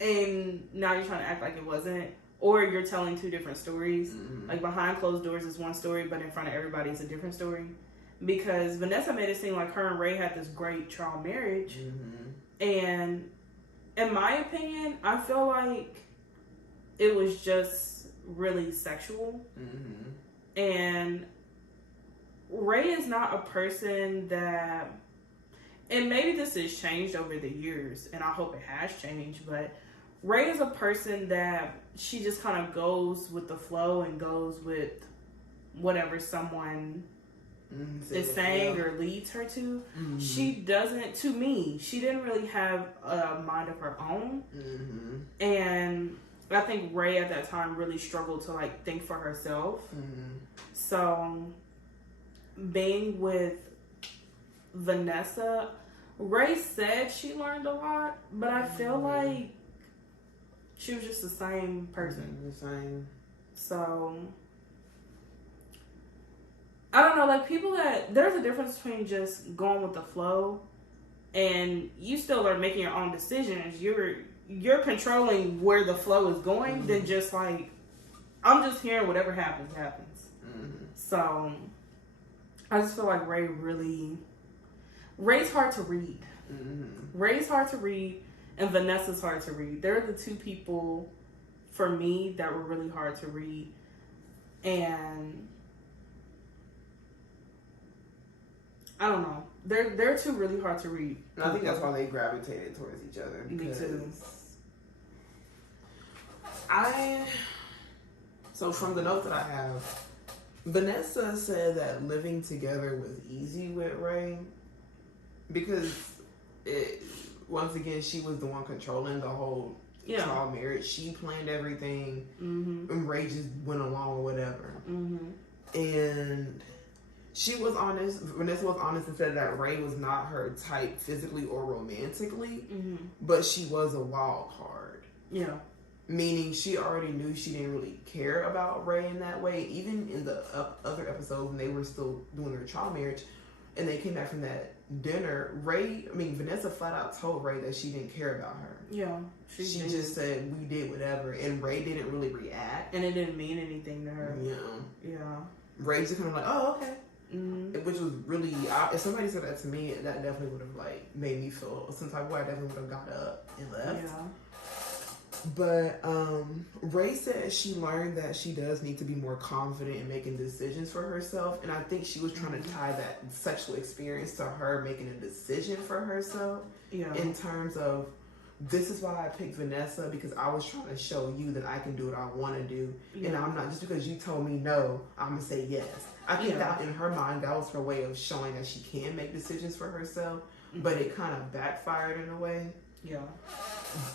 and now you're trying to act like it wasn't, or you're telling two different stories. Like, behind closed doors is one story, but in front of everybody it's a different story. Because Vanessa made it seem like her and Ray had this great trial marriage, and in my opinion, I feel like it was just really sexual. And Ray is not a person that, and maybe this has changed over the years, and I hope it has changed, but Ray is a person that she just kind of goes with the flow and goes with whatever someone is saying or leads her to. She doesn't, to me, she didn't really have a mind of her own. And I think Ray at that time really struggled to like think for herself. So being with Vanessa, Ray said she learned a lot, but I feel like she was just the same person. The same. So I don't know, like people that, there's a difference between just going with the flow and you still are making your own decisions. You're controlling where the flow is going than just like, I'm just hearing whatever happens. So I just feel like Ray's hard to read. Ray's hard to read and Vanessa's hard to read. They're the two people for me that were really hard to read. And I don't know. They're two really hard to read. I think that's why they gravitated towards each other. Me too. So from the note that I have, Vanessa said that living together was easy with Ray because once again, she was the one controlling the whole trial marriage. She planned everything, and Ray just went along or whatever. And she was honest. Vanessa was honest and said that Ray was not her type physically or romantically, but she was a wild card. Meaning she already knew she didn't really care about Ray in that way. Even in the other episodes when they were still doing their trial marriage and they came back from that dinner, Vanessa flat out told Ray that she didn't care about her. She just said, we did whatever. And Ray didn't really react. And it didn't mean anything to her. Ray just kind of like, oh, okay. Which was really, if somebody said that to me, that definitely would have like made me feel some type of way. I definitely would have got up and left. But Ray said she learned that she does need to be more confident in making decisions for herself, and I think she was trying to tie that sexual experience to her making a decision for herself. In terms of, this is why I picked Vanessa, because I was trying to show you that I can do what I want to do, and I'm not, just because you told me no, I'm gonna say yes. I think that in her mind, that was her way of showing that she can make decisions for herself, but it kind of backfired in a way.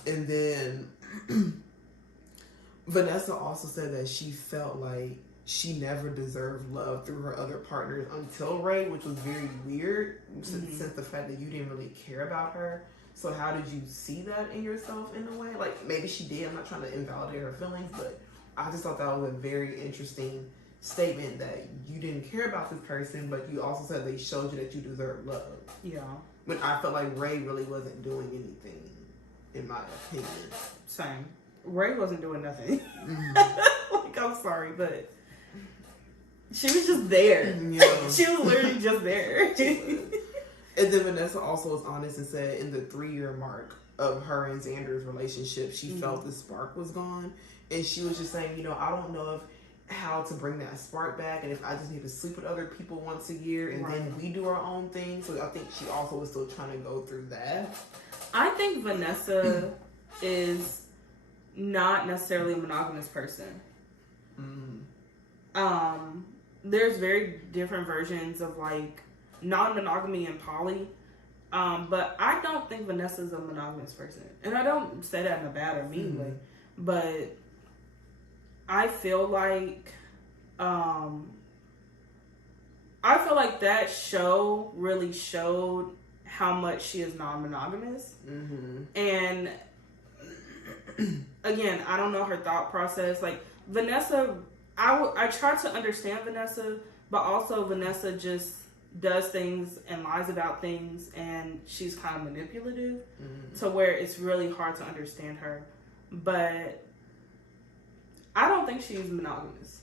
And then Vanessa also said that she felt like she never deserved love through her other partners until Ray, which was very weird since the fact that you didn't really care about her. So how did you see that in yourself in a way? Like, maybe she did. I'm not trying to invalidate her feelings, but I just thought that was a very interesting statement, that you didn't care about this person, but you also said they showed you that you deserve love. But I felt like Ray really wasn't doing anything, in my opinion. Same. Ray wasn't doing nothing. Like, I'm sorry, but she was just there. She was literally just there. And then Vanessa also was honest and said in the 3-year mark of her and Xander's relationship, she felt the spark was gone. And she was just saying, I don't know if how to bring that spark back, and if I just need to sleep with other people once a year, and then we do our own thing. So I think she also was still trying to go through that. I think Vanessa is not necessarily a monogamous person. There's very different versions of like non-monogamy and poly. But I don't think Vanessa's a monogamous person. And I don't say that in a bad or mean way. But I feel like that show really showed how much she is non-monogamous. And again, I don't know her thought process. Like Vanessa, I try to understand Vanessa, but also Vanessa just does things and lies about things, and she's kind of manipulative to where it's really hard to understand her. But I don't think she's monogamous.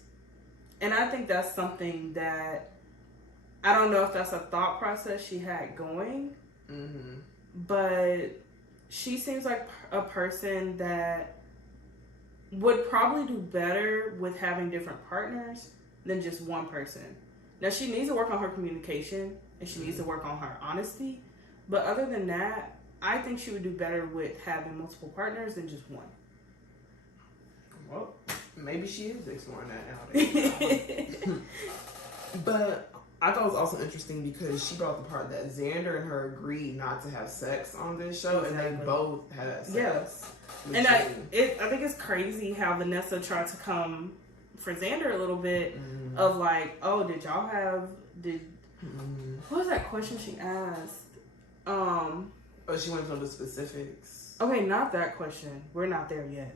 And I think that's something that I don't know if that's a thought process she had going, but she seems like a person that would probably do better with having different partners than just one person. Now, she needs to work on her communication, and she needs to work on her honesty. But other than that, I think she would do better with having multiple partners than just one. Well, maybe she is exploring that nowadays. But I thought it was also interesting because she brought the part that Xander and her agreed not to have sex on this show, and they both had sex. Yes. And I think it's crazy how Vanessa tried to come for Xander a little bit of like, oh, did y'all have what was that question she asked? Oh, she went into the specifics. Okay, not that question. We're not there yet.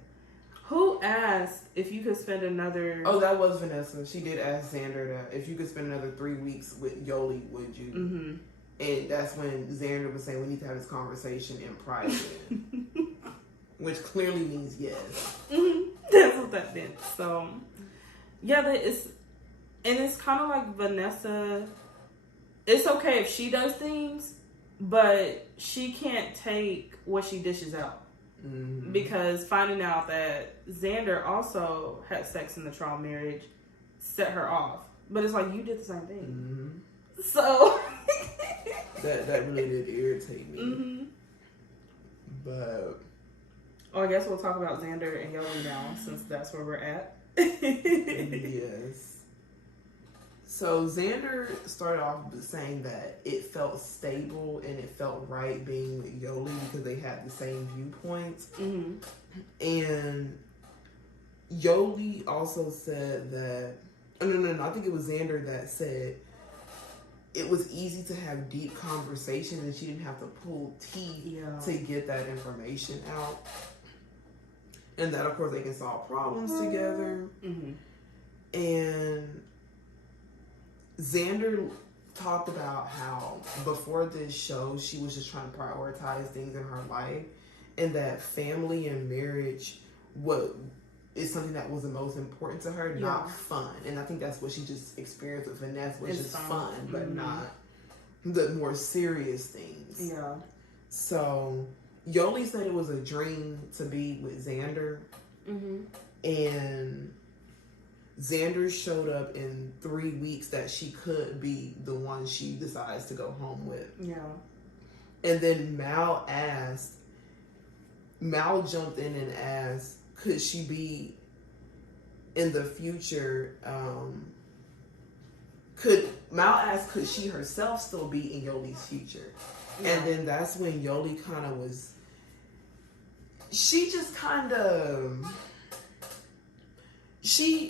Who asked if you could spend another... Oh, that was Vanessa. She did ask Xander that if you could spend another 3 weeks with Yoli, would you? And that's when Xander was saying we need to have this conversation in private. Which clearly means yes. That's what that meant. So, yeah, it's kind of like Vanessa. It's okay if she does things, but she can't take what she dishes out. Because finding out that Xander also had sex in the trial marriage set her off. But it's like, you did the same thing. So... that really did irritate me. But... Oh, I guess we'll talk about Xander and Yoli now, since that's where we're at. Yes. So Xander started off saying that it felt stable and it felt right being with Yoli because they had the same viewpoints. And Yoli also said that... No, I think it was Xander that said it was easy to have deep conversations and she didn't have to pull teeth to get that information out. And that, of course, they can solve problems together. And Xander talked about how before this show, she was just trying to prioritize things in her life. And that family and marriage is something that was the most important to her, not fun. And I think that's what she just experienced with Vanessa, which is fun, but not the more serious things. Yeah. So... Yoli said it was a dream to be with Xander. And Xander showed up in 3 weeks that she could be the one she decides to go home with. Yeah. And then Mal jumped in and asked, could she be in the future, Mal asked, could she herself still be in Yoli's future? Yeah. And then that's when Yoli kind of was...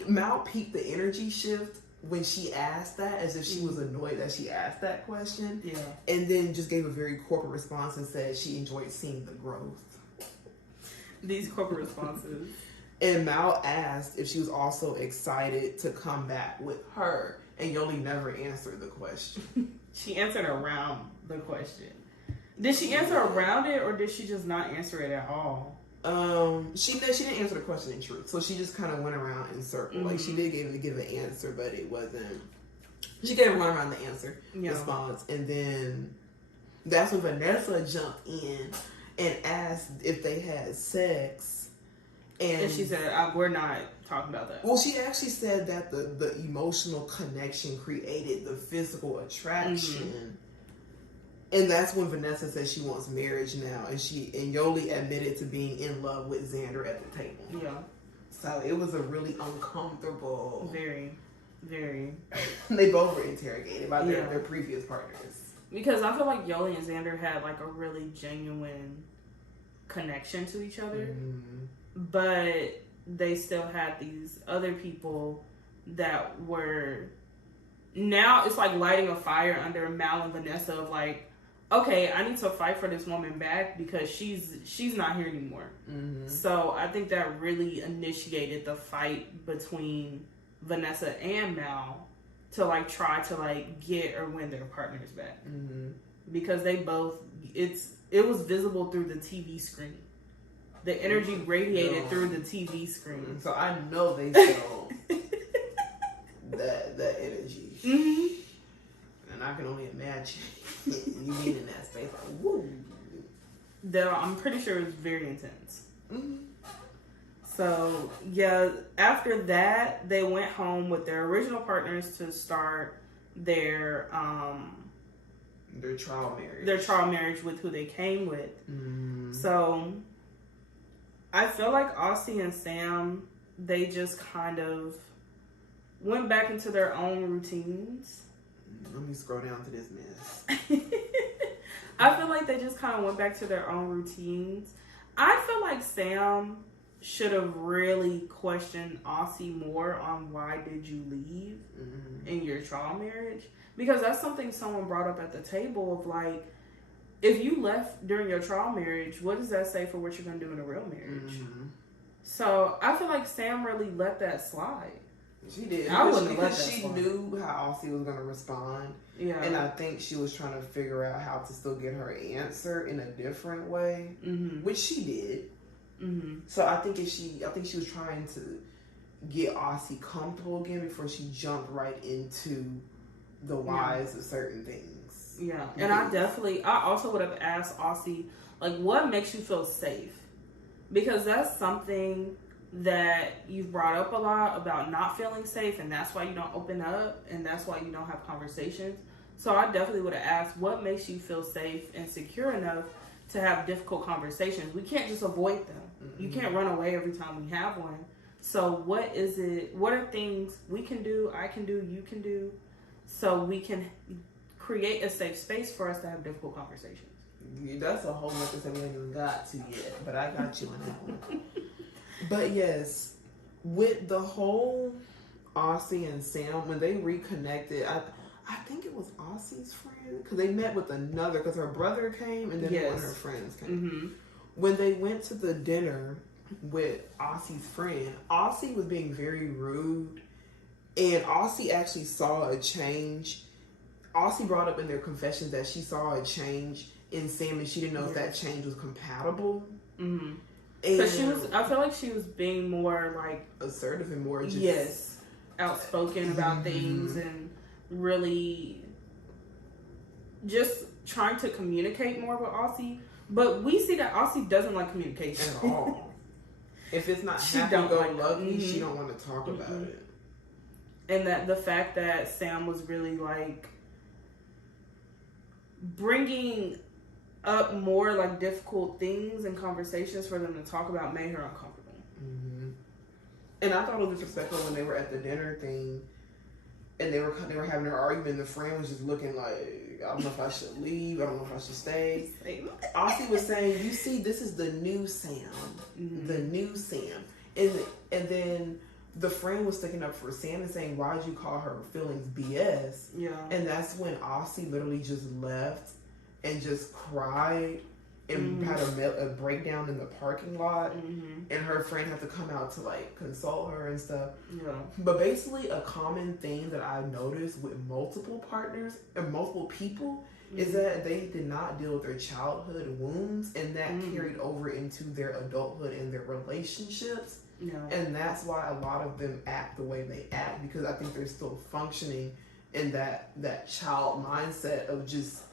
Mal peaked the energy shift when she asked that, as if she was annoyed that she asked that question. Yeah. And then just gave a very corporate response and said she enjoyed seeing the growth. These corporate responses. And Mal asked if she was also excited to come back with her. And Yoli never answered the question. She answered around the question. Did she answer around it, or did she just not answer it at all? She didn't answer the question in truth, so she just kind of went around in circles. Like, she did give an answer, but it wasn't... She gave a run around the answer response, and then that's when Vanessa jumped in and asked if they had sex, And she said, we're not talking about that. Well, she actually said that the emotional connection created the physical attraction. And that's when Vanessa said she wants marriage now. And Yoli admitted to being in love with Xander at the table. Yeah. So it was a really uncomfortable... Very, very... They both were interrogated by their previous partners. Because I feel like Yoli and Xander had like a really genuine connection to each other. But they still had these other people that were... Now it's like lighting a fire under Mal and Vanessa of like, okay, I need to fight for this woman back because she's not here anymore. So I think that really initiated the fight between Vanessa and Mal to like try to like get or win their partners back. Because they both, it was visible through the TV screen. The energy radiated through the TV screen. So I know they felt that energy. And I can only imagine you being in that space like, woo. I'm pretty sure it was very intense. So, yeah, after that, they went home with their original partners to start their trial marriage. Their trial marriage with who they came with. So, I feel like Aussie and Sam, they just kind of went back into their own routines. Let me scroll down to this mess. I feel like they just kind of went back to their own routines. I feel like Sam should have really questioned Aussie more on why did you leave in your trial marriage. Because that's something someone brought up at the table of like, if you left during your trial marriage, what does that say for what you're going to do in a real marriage? So I feel like Sam really let that slide. She did. I wouldn't because she knew how Aussie was going to respond. Yeah. And I think she was trying to figure out how to still get her answer in a different way, which she did. So I think she was trying to get Aussie comfortable again before she jumped right into the whys of certain things. Yeah. And I also would have asked Aussie, like, what makes you feel safe? Because that's something that you've brought up a lot about not feeling safe, and that's why you don't open up, and that's why you don't have conversations. So I definitely would have asked, what makes you feel safe and secure enough to have difficult conversations? We can't just avoid them. You can't run away every time we have one. So what is it? What are things we can do, I can do, you can do, so we can create a safe space for us to have difficult conversations? That's a whole other thing we haven't even got to yet, but I got you on that one. But yes, with the whole Aussie and Sam, when they reconnected, I think it was Aussie's friend, because they met with another, because her brother came and then one of her friends came. When they went to the dinner with Aussie's friend, Aussie was being very rude, and Aussie actually saw a change. Aussie brought up in their confessions that she saw a change in Sam, and she didn't know if that change was compatible. Because I feel like she was being more like assertive and more just outspoken about things and really just trying to communicate more with Aussie. But we see that Aussie doesn't like communication at all. If it's not happy-go-lucky, she don't want to talk about it. And that the fact that Sam was really like bringing up more like difficult things and conversations for them to talk about made her uncomfortable. And I thought it was disrespectful when they were at the dinner thing and they were having their argument. The friend was just looking like, I don't know if I should leave, I don't know if I should stay. Aussie was saying, you see, this is the new Sam. The new Sam. And then the friend was sticking up for Sam and saying, why'd you call her feelings BS? Yeah. And that's when Aussie literally just left and just cried and had a breakdown in the parking lot. And her friend had to come out to like console her and stuff. Yeah. But basically a common thing that I've noticed with multiple partners and multiple people is that they did not deal with their childhood wounds, and that carried over into their adulthood and their relationships. And that's why a lot of them act the way they act, because I think they're still functioning in that child mindset of just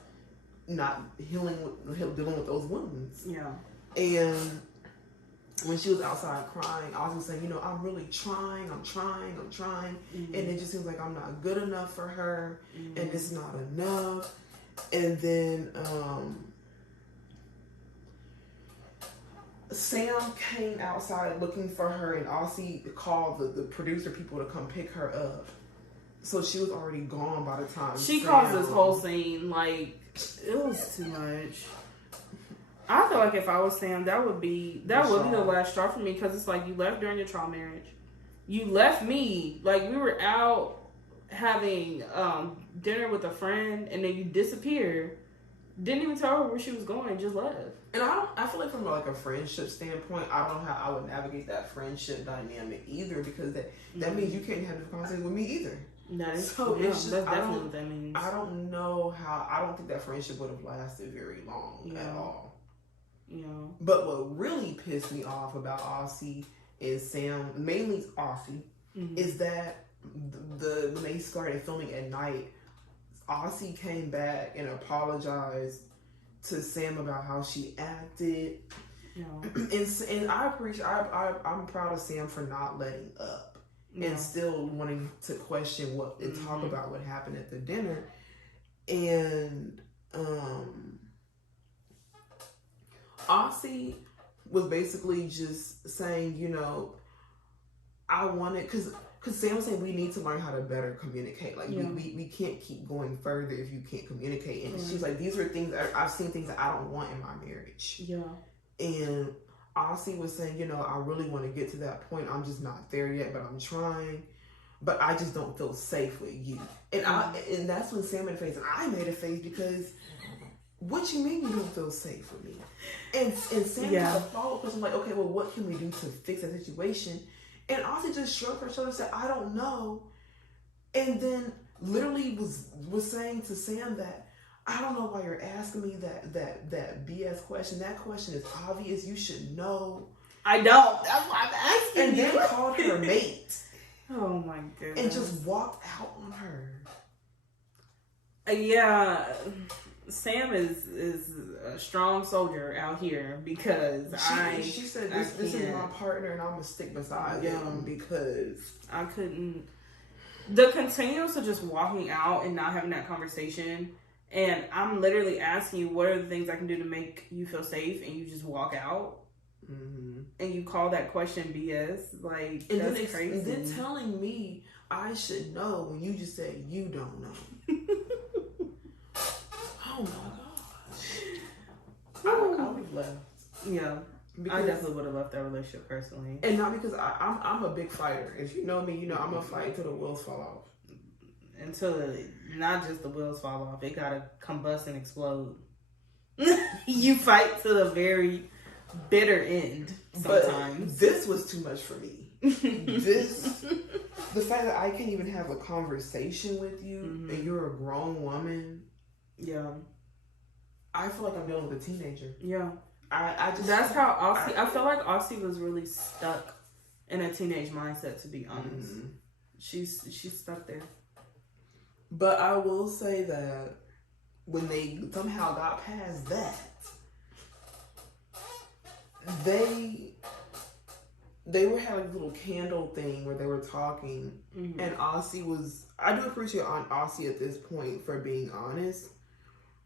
not dealing with those wounds. Yeah. And when she was outside crying, I was saying, I'm really trying, I'm trying, and it just seems like I'm not good enough for her, and it's not enough. And then Sam came outside looking for her, and Aussie called the producer people to come pick her up. So she was already gone by the time she caused this whole scene. Like, it was too much. I feel like if I was Sam, that would be the last straw for me, because it's like, you left during your trial marriage. You left me. Like, we were out having dinner with a friend, and then you disappeared. Didn't even tell her where she was going, just left. And I feel like from like a friendship standpoint, I don't know how I would navigate that friendship dynamic either, because that means you can't have this conversation with me either. That is so true. It's just, that's definitely what that means. I don't know how. I don't think that friendship would have lasted very long at all. Yeah. But what really pissed me off about Aussie and Sam, mainly Aussie, is that when they started filming at night, Aussie came back and apologized to Sam about how she acted. Yeah. And I appreciate. I'm proud of Sam for not letting up and still wanting to question and talk about what happened at the dinner. And Aussie was basically just saying, I wanted, because Sam was saying we need to learn how to better communicate. Like, we can't keep going further if you can't communicate. And she's like, these are things, I've seen things that I don't want in my marriage. Yeah. And Aussie was saying, I really want to get to that point. I'm just not there yet, but I'm trying. But I just don't feel safe with you. And and that's when Sam made a face, and I made a face, because what you mean you don't feel safe with me? And Sam had a follow-up question like, okay, well, what can we do to fix that situation? And Aussie just shrugged her shoulders and said, I don't know. And then literally was saying to Sam that, I don't know why you're asking me that BS question. That question is obvious. You should know. I don't. That's why I'm asking and you. And then called her mate. Oh my goodness. And just walked out on her. Yeah. Sam is a strong soldier out here, because she said this is my partner and I'm gonna stick beside him, because I couldn't. The continuance of just walking out and not having that conversation, and I'm literally asking you what are the things I can do to make you feel safe, and you just walk out, and you call that question BS. Like, and that's crazy. And then telling me I should know when you just said you don't know. Oh my gosh. I would have left. Yeah. I definitely would have left that relationship personally. And not because I'm a big fighter. If you know me, you know I'm gonna fight until the wheels fall off. Until not just the wheels fall off, it gotta combust and explode. You fight to the very bitter end sometimes. But this was too much for me. The fact that I can't even have a conversation with you and you're a grown woman. Yeah. I feel like I'm dealing with a teenager. Yeah. I just... That's how Aussie... I feel like Aussie was really stuck in a teenage mindset, to be honest. She's stuck there. But I will say that when they somehow got past that, they were having a little candle thing where they were talking, and Aussie was... I do appreciate Aussie at this point for being honest.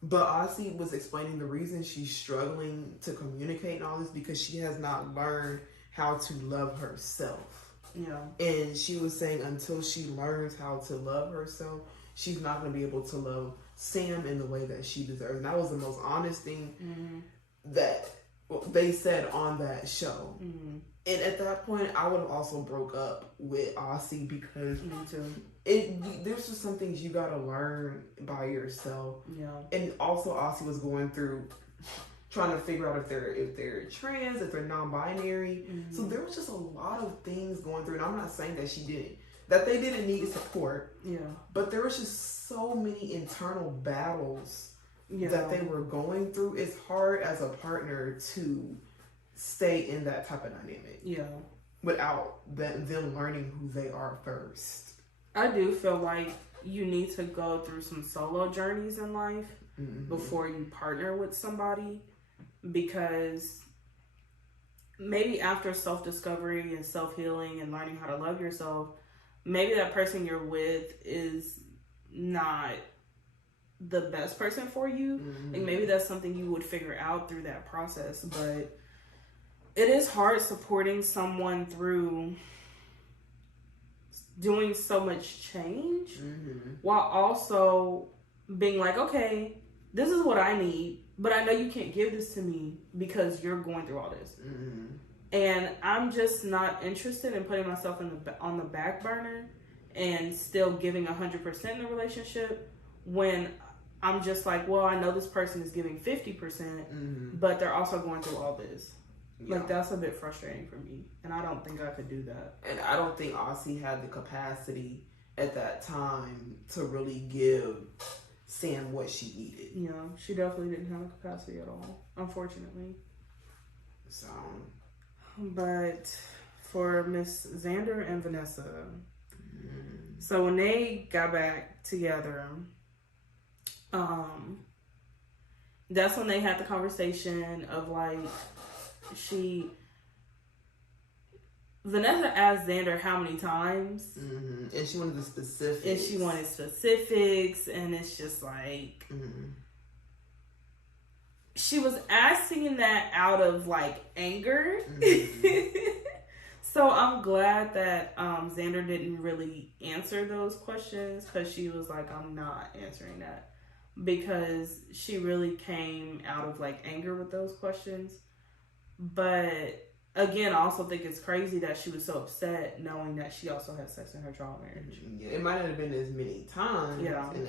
But Aussie was explaining the reason she's struggling to communicate and all this, because she has not learned how to love herself. Yeah. And she was saying until she learns how to love herself, she's not going to be able to love Sam in the way that she deserves. And that was the most honest thing that they said on that show. And at that point, I would have also broke up with Aussie, because there's just some things you gotta learn by yourself. Yeah. And also, Aussie was going through trying to figure out if they're trans, if they're non-binary. So there was just a lot of things going through. And I'm not saying that they didn't need support. Yeah. But there was just so many internal battles that they were going through. It's hard as a partner to stay in that type of dynamic. Yeah. Without them learning who they are first. I do feel like you need to go through some solo journeys in life before you partner with somebody, because maybe after self-discovery and self-healing and learning how to love yourself, maybe that person you're with is not the best person for you. Mm-hmm. And maybe that's something you would figure out through that process. But it is hard supporting someone through doing so much change while also being like, okay, this is what I need, but I know you can't give this to me because you're going through all this. And I'm just not interested in putting myself on the back burner and still giving 100% in the relationship when I'm just like, well, I know this person is giving 50%, but they're also going through all this. Yeah. Like, that's a bit frustrating for me, and I don't think I could do that. And I don't think Aussie had the capacity at that time to really give Sam what she needed. Yeah, she definitely didn't have the capacity at all, unfortunately. So, but for Miss Xander and Vanessa, so when they got back together, that's when they had the conversation of like, Vanessa asked Xander how many times, and she wanted the specifics. And it's just like, she was asking that out of like anger. So I'm glad that Xander didn't really answer those questions, because she was like, I'm not answering that, because she really came out of like anger with those questions. But again, I also think it's crazy that she was so upset knowing that she also had sex in her trial marriage. Yeah, it might not have been as many times, yeah, and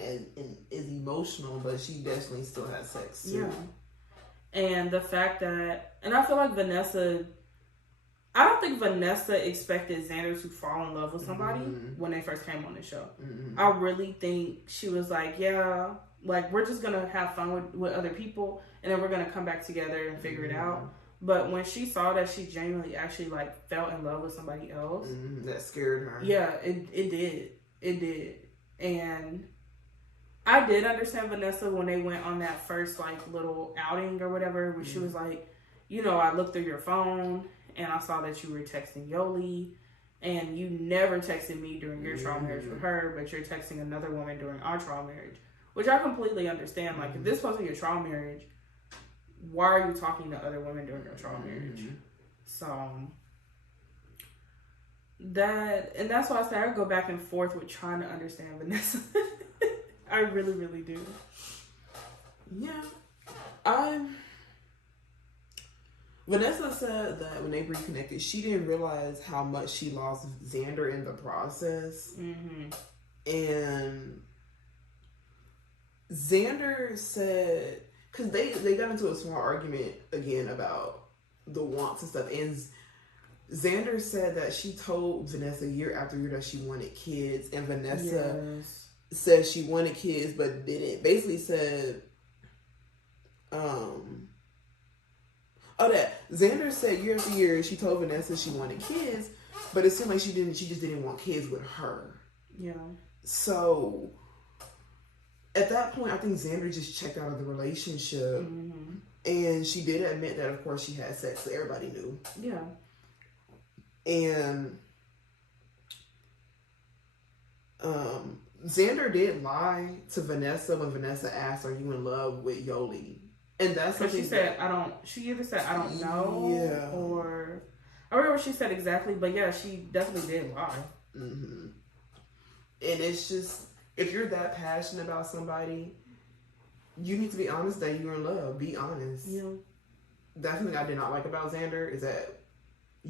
as emotional, but she definitely still had sex too. Yeah. And the fact that, and I feel like I don't think Vanessa expected Xander to fall in love with somebody when they first came on the show. I really think she was like, yeah, like, we're just gonna have fun with other people, and then we're gonna come back together and figure it out. But when she saw that she genuinely actually like fell in love with somebody else, that scared her. Yeah, it did. And I did understand Vanessa when they went on that first like little outing or whatever, where she was like, you know, I looked through your phone and I saw that you were texting Yoli, and you never texted me during your trial marriage with her, but you're texting another woman during our trial marriage, which I completely understand. Like, if this wasn't your trial marriage, why are you talking to other women during your trial marriage? So that's why I say I go back and forth with trying to understand Vanessa. I really, really do. Yeah. Vanessa said that when they reconnected, she didn't realize how much she lost Xander in the process. And Xander said, because they got into a small argument again about the wants and stuff, and Xander said that she told Vanessa year after year that she wanted kids, and Vanessa said she wanted kids but didn't. Basically said, that Xander said year after year she told Vanessa she wanted kids, but it seemed like she just didn't want kids with her. Yeah. So at that point, I think Xander just checked out of the relationship, and she did admit that, of course, she had sex, so everybody knew. Yeah. And Xander did lie to Vanessa when Vanessa asked, "Are you in love with Yoli?" And that's because she said, she either said, "I don't know," or I remember what she said exactly, but yeah, she definitely did lie. And it's just, if you're that passionate about somebody, you need to be honest that you're in love. Be honest. Yeah. That's something I did not like about Xander, is that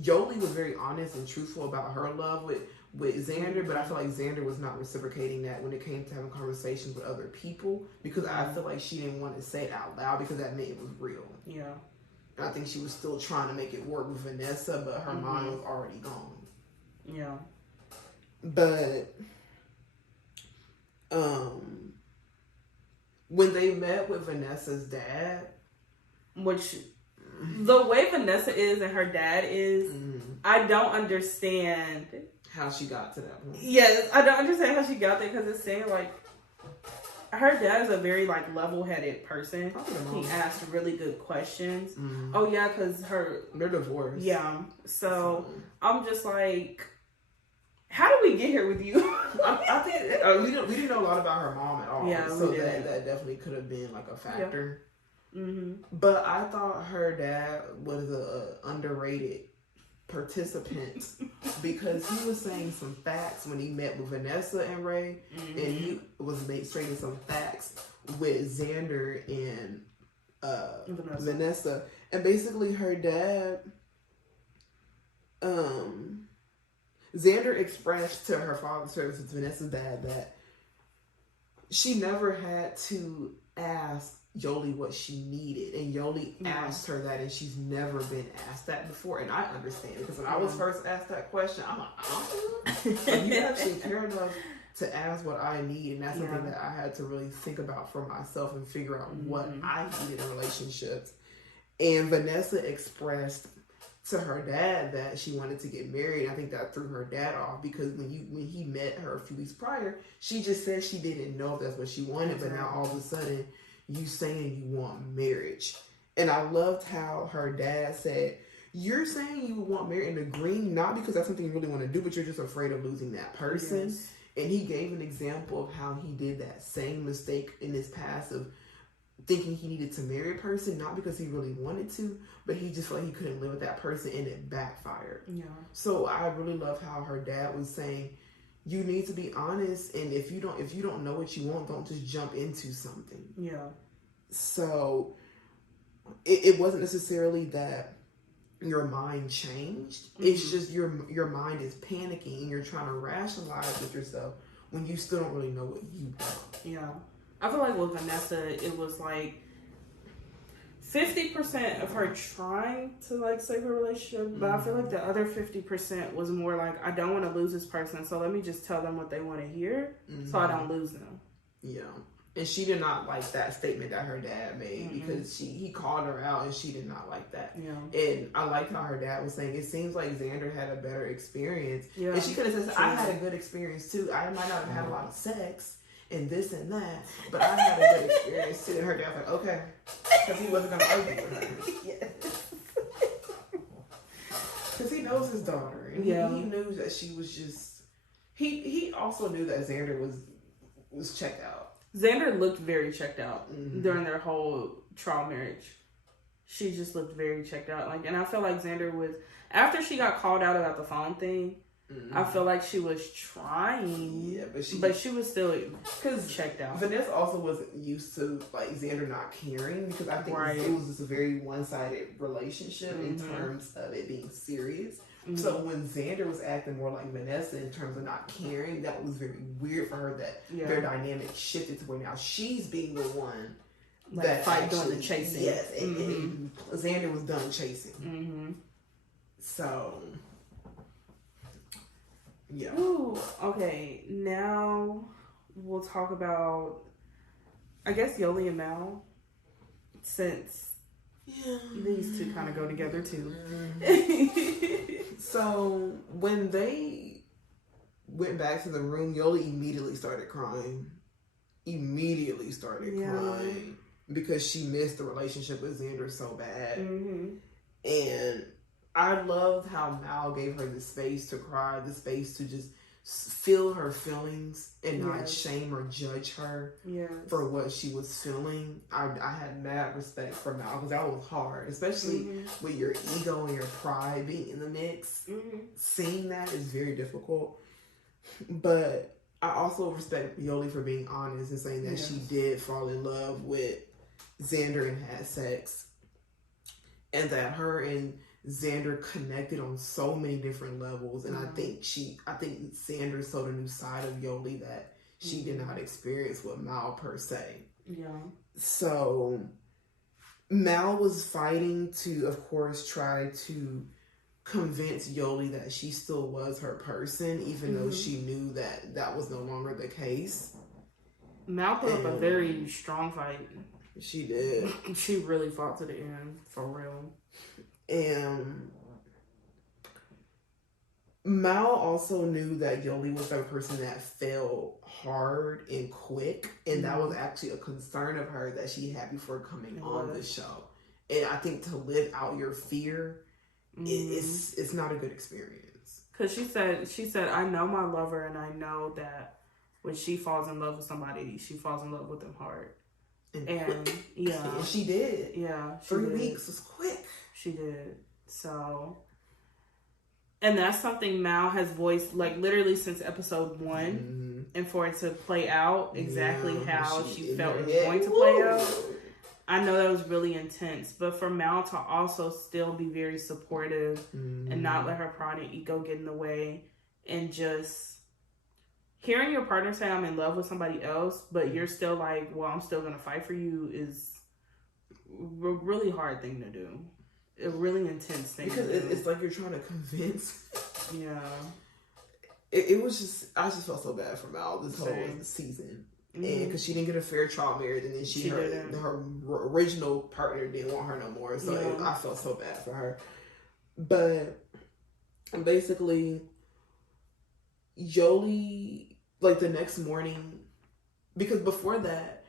Yoli was very honest and truthful about her love with Xander, but I feel like Xander was not reciprocating that when it came to having conversations with other people, because I feel like she didn't want to say it out loud because that meant it was real. Yeah. And I think she was still trying to make it work with Vanessa, but her mind was already gone. Yeah. But when they met with Vanessa's dad, which the way Vanessa is and her dad is, I don't understand how she got to that point. Yes, I don't understand how she got there, because it seemed like her dad is a very like level-headed person. He asked really good questions. Oh yeah, because they're divorced. Yeah, so I'm just like, how did we get here with you? I think we didn't know a lot about her mom at all. Yeah, so that definitely could have been like a factor. Yeah. But I thought her dad was a underrated participant because he was saying some facts when he met with Vanessa and Ray, and he was stating some facts with Xander and Vanessa, and basically her dad, Xander expressed to her father, to Vanessa's dad, that she never had to ask Yoli what she needed, and Yoli asked her that, and she's never been asked that before. And I understand, because when I was first asked that question, I'm like, like, you actually care enough to ask what I need, and that's something that I had to really think about for myself and figure out what I needed in relationships. And Vanessa expressed to her dad that she wanted to get married. I think that threw her dad off, because when he met her a few weeks prior, she just said she didn't know if that's what she wanted, but now all of a sudden you saying you want marriage. And I loved how her dad said, you're saying you want marriage and agreeing, not because that's something you really want to do, but you're just afraid of losing that person. Yes. And he gave an example of how he did that same mistake in his past of thinking he needed to marry a person, not because he really wanted to, but he just felt like he couldn't live with that person, and it backfired. Yeah. So I really love how her dad was saying, you need to be honest, and if you don't know what you want, don't just jump into something. Yeah. So it wasn't necessarily that your mind changed. It's just your mind is panicking, and you're trying to rationalize with yourself when you still don't really know what you want. Yeah. I feel like with Vanessa, it was like 50% of her trying to like save her relationship, but I feel like the other 50% was more like, I don't want to lose this person, so let me just tell them what they want to hear, so I don't lose them. Yeah. And she did not like that statement that her dad made, because he called her out, and she did not like that. Yeah. And I liked how her dad was saying, it seems like Xander had a better experience. Yeah. And she could have said, I had a good experience too. I might not have had a lot of sex and this and that, but I had a good experience too. And her dad was like, okay, because he wasn't going to argue with her. Yes. Because he knows his daughter, and he knew that she was just. He also knew that Xander was checked out. Xander looked very checked out during their whole trial marriage. She just looked very checked out. Like, and I feel like Xander was, after she got called out about the phone thing, I feel like she was trying. Yeah, but she was still checked out. Vanessa also wasn't used to like Xander not caring, because I think it was just a very one-sided relationship in terms of it being serious. So when Xander was acting more like Vanessa in terms of not caring, that was very weird for her, that their dynamic shifted to where now she's being the one that fight doing the chasing. Yes, and Xander was done chasing. So, yeah. Ooh, okay, now we'll talk about, I guess, Yoli and Mal, since these two kind of go together too. So when they went back to the room, Yoli immediately started crying. Crying because she missed the relationship with Xander so bad. And I loved how Mal gave her the space to cry, the space to just feel her feelings and not shame or judge her for what she was feeling. I had mad respect for Mal, because that was hard, especially with your ego and your pride being in the mix. Seeing that is very difficult. But I also respect Yoli for being honest and saying that she did fall in love with Xander and had sex, and that her and Xander connected on so many different levels, and I think Xander showed a new side of Yoli that she did not experience with Mal per se. Yeah. So Mal was fighting to, of course, try to convince Yoli that she still was her person, even though she knew that that was no longer the case. Mal put up a very strong fight. She did. She really fought to the end, for real. And Mal also knew that Yoli was the person that fell hard and quick, and that was actually a concern of her that she had before coming on the show. And I think to live out your fear, it's not a good experience. Because she said, I know my lover, and I know that when she falls in love with somebody, she falls in love with them hard. And yeah, and she did. Yeah, 3 weeks was quick. She did. So, and that's something Mal has voiced, like, literally since episode 1, and for it to play out exactly how she felt it was going to play out. I know that was really intense, but for Mal to also still be very supportive and not let her pride and ego get in the way, and just hearing your partner say, I'm in love with somebody else, but you're still like, well, I'm still going to fight for you, is a really hard thing to do. A really intense thing because to do. It's like you're trying to convince. Yeah. It was just, I just felt so bad for Mal this whole season. And because she didn't get a fair trial marriage, and then her original partner didn't want her no more. So I felt so bad for her. But basically, Yoli, like the next morning, because before that,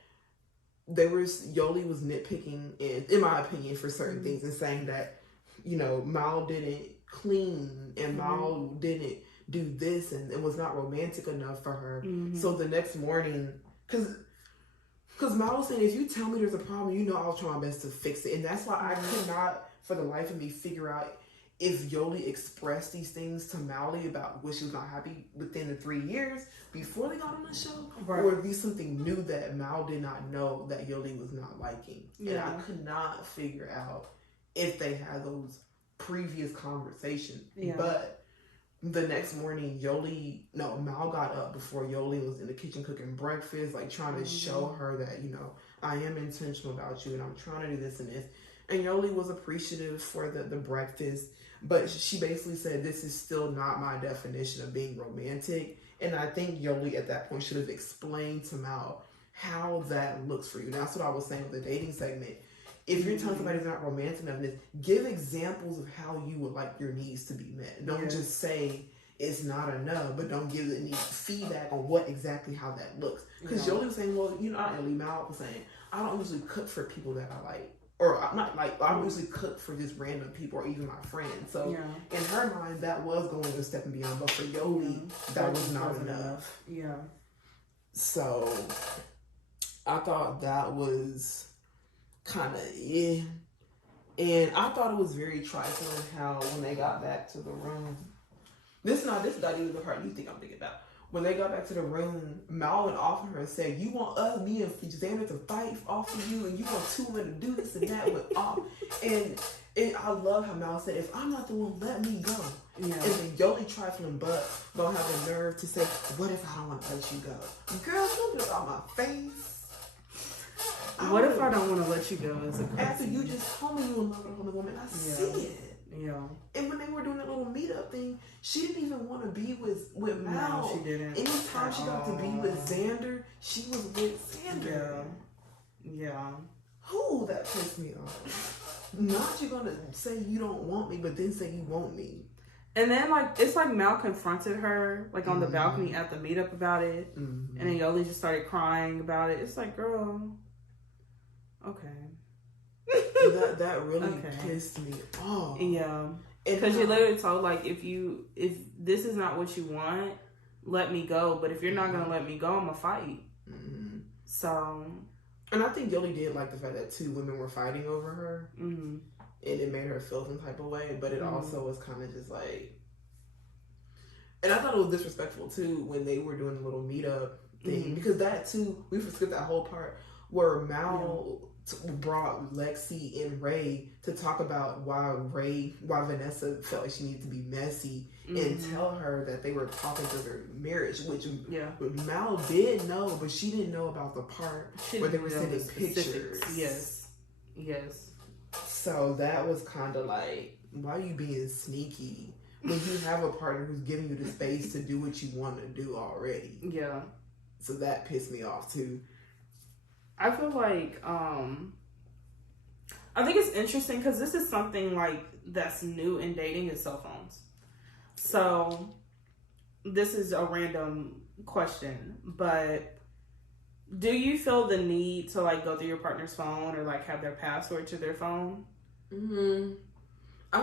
Yoli was nitpicking, in my opinion, for certain things, and saying that, Mal didn't clean, and Mal didn't do this, and was not romantic enough for her. So the next morning, because Mal was saying, if you tell me there's a problem, I'll try my best to fix it. And that's why I could not, for the life of me, figure out if Yoli expressed these things to Mally about what she was not happy within the 3 years before they got on the show, or if it's something new that Mal did not know that Yoli was not liking. And I could not figure out if they had those previous conversations. But the next morning, Mal got up before Yoli was in the kitchen cooking breakfast, like trying to show her that, I am intentional about you and I'm trying to do this and this. And Yoli was appreciative for the breakfast, but she basically said, this is still not my definition of being romantic. And I think Yoli at that point should have explained to Mal how that looks for you. That's what I was saying with the dating segment. If you're telling somebody who's not romantic enough, give examples of how you would like your needs to be met. Don't just say it's not enough, but don't give any feedback on what exactly how that looks. Because Yoli was saying, well, not Yoli, Mal was saying, I don't usually cook for people that I like. Or I'm not like, I usually cook for just random people or even my friends. So in her mind, that was going a step and beyond. But for Yoli, that was not enough. Yeah. So I thought that was kind of and I thought it was very trifling how when they got back to the room, this is not even the part you think I'm thinking about. When they got back to the room, Mal went off on her and said, you want me and Xander to fight off of you, and you want two women to do this and that with all. And I love how Mal said, if I'm not the one, let me go. Yeah. And then Yoli trifling butt gonna have the nerve to say, what if I don't want to let you go? Girl, don't get on my face. What if I don't want to let you go? After you just told me you in love with another woman, I see it. Yeah. And when they were doing that little meetup thing, she didn't even want to be with Mal. No, she didn't. Anytime she got to be with Xander, she was with Xander. Yeah. Who that pissed me off. Not you're gonna say you don't want me, but then say you want me. And then it's like Mal confronted her on the balcony at the meetup about it, and then Yoli just started crying about it. It's like, girl, okay. That really pissed me off. Yeah, because you literally told if this is not what you want, let me go. But if you're not gonna let me go, I'm gonna fight. So, and I think Yoli did like the fact that two women were fighting over her, and it made her feel some type of way. But it also was kind of just like, and I thought it was disrespectful too when they were doing the little meetup thing, because that too, we skipped that whole part where Mal brought Lexi and Ray to talk about why Vanessa felt like she needed to be messy and tell her that they were talking through their marriage, which Mal did know, but she didn't know about the part where they were sending pictures. Yes. So that was kind of like, why are you being sneaky when you have a partner who's giving you the space to do what you want to do already? Yeah. So that pissed me off too. I feel like, I think it's interesting because this is something that's new in dating is cell phones. So this is a random question, but do you feel the need to like go through your partner's phone or like have their password to their phone? I don't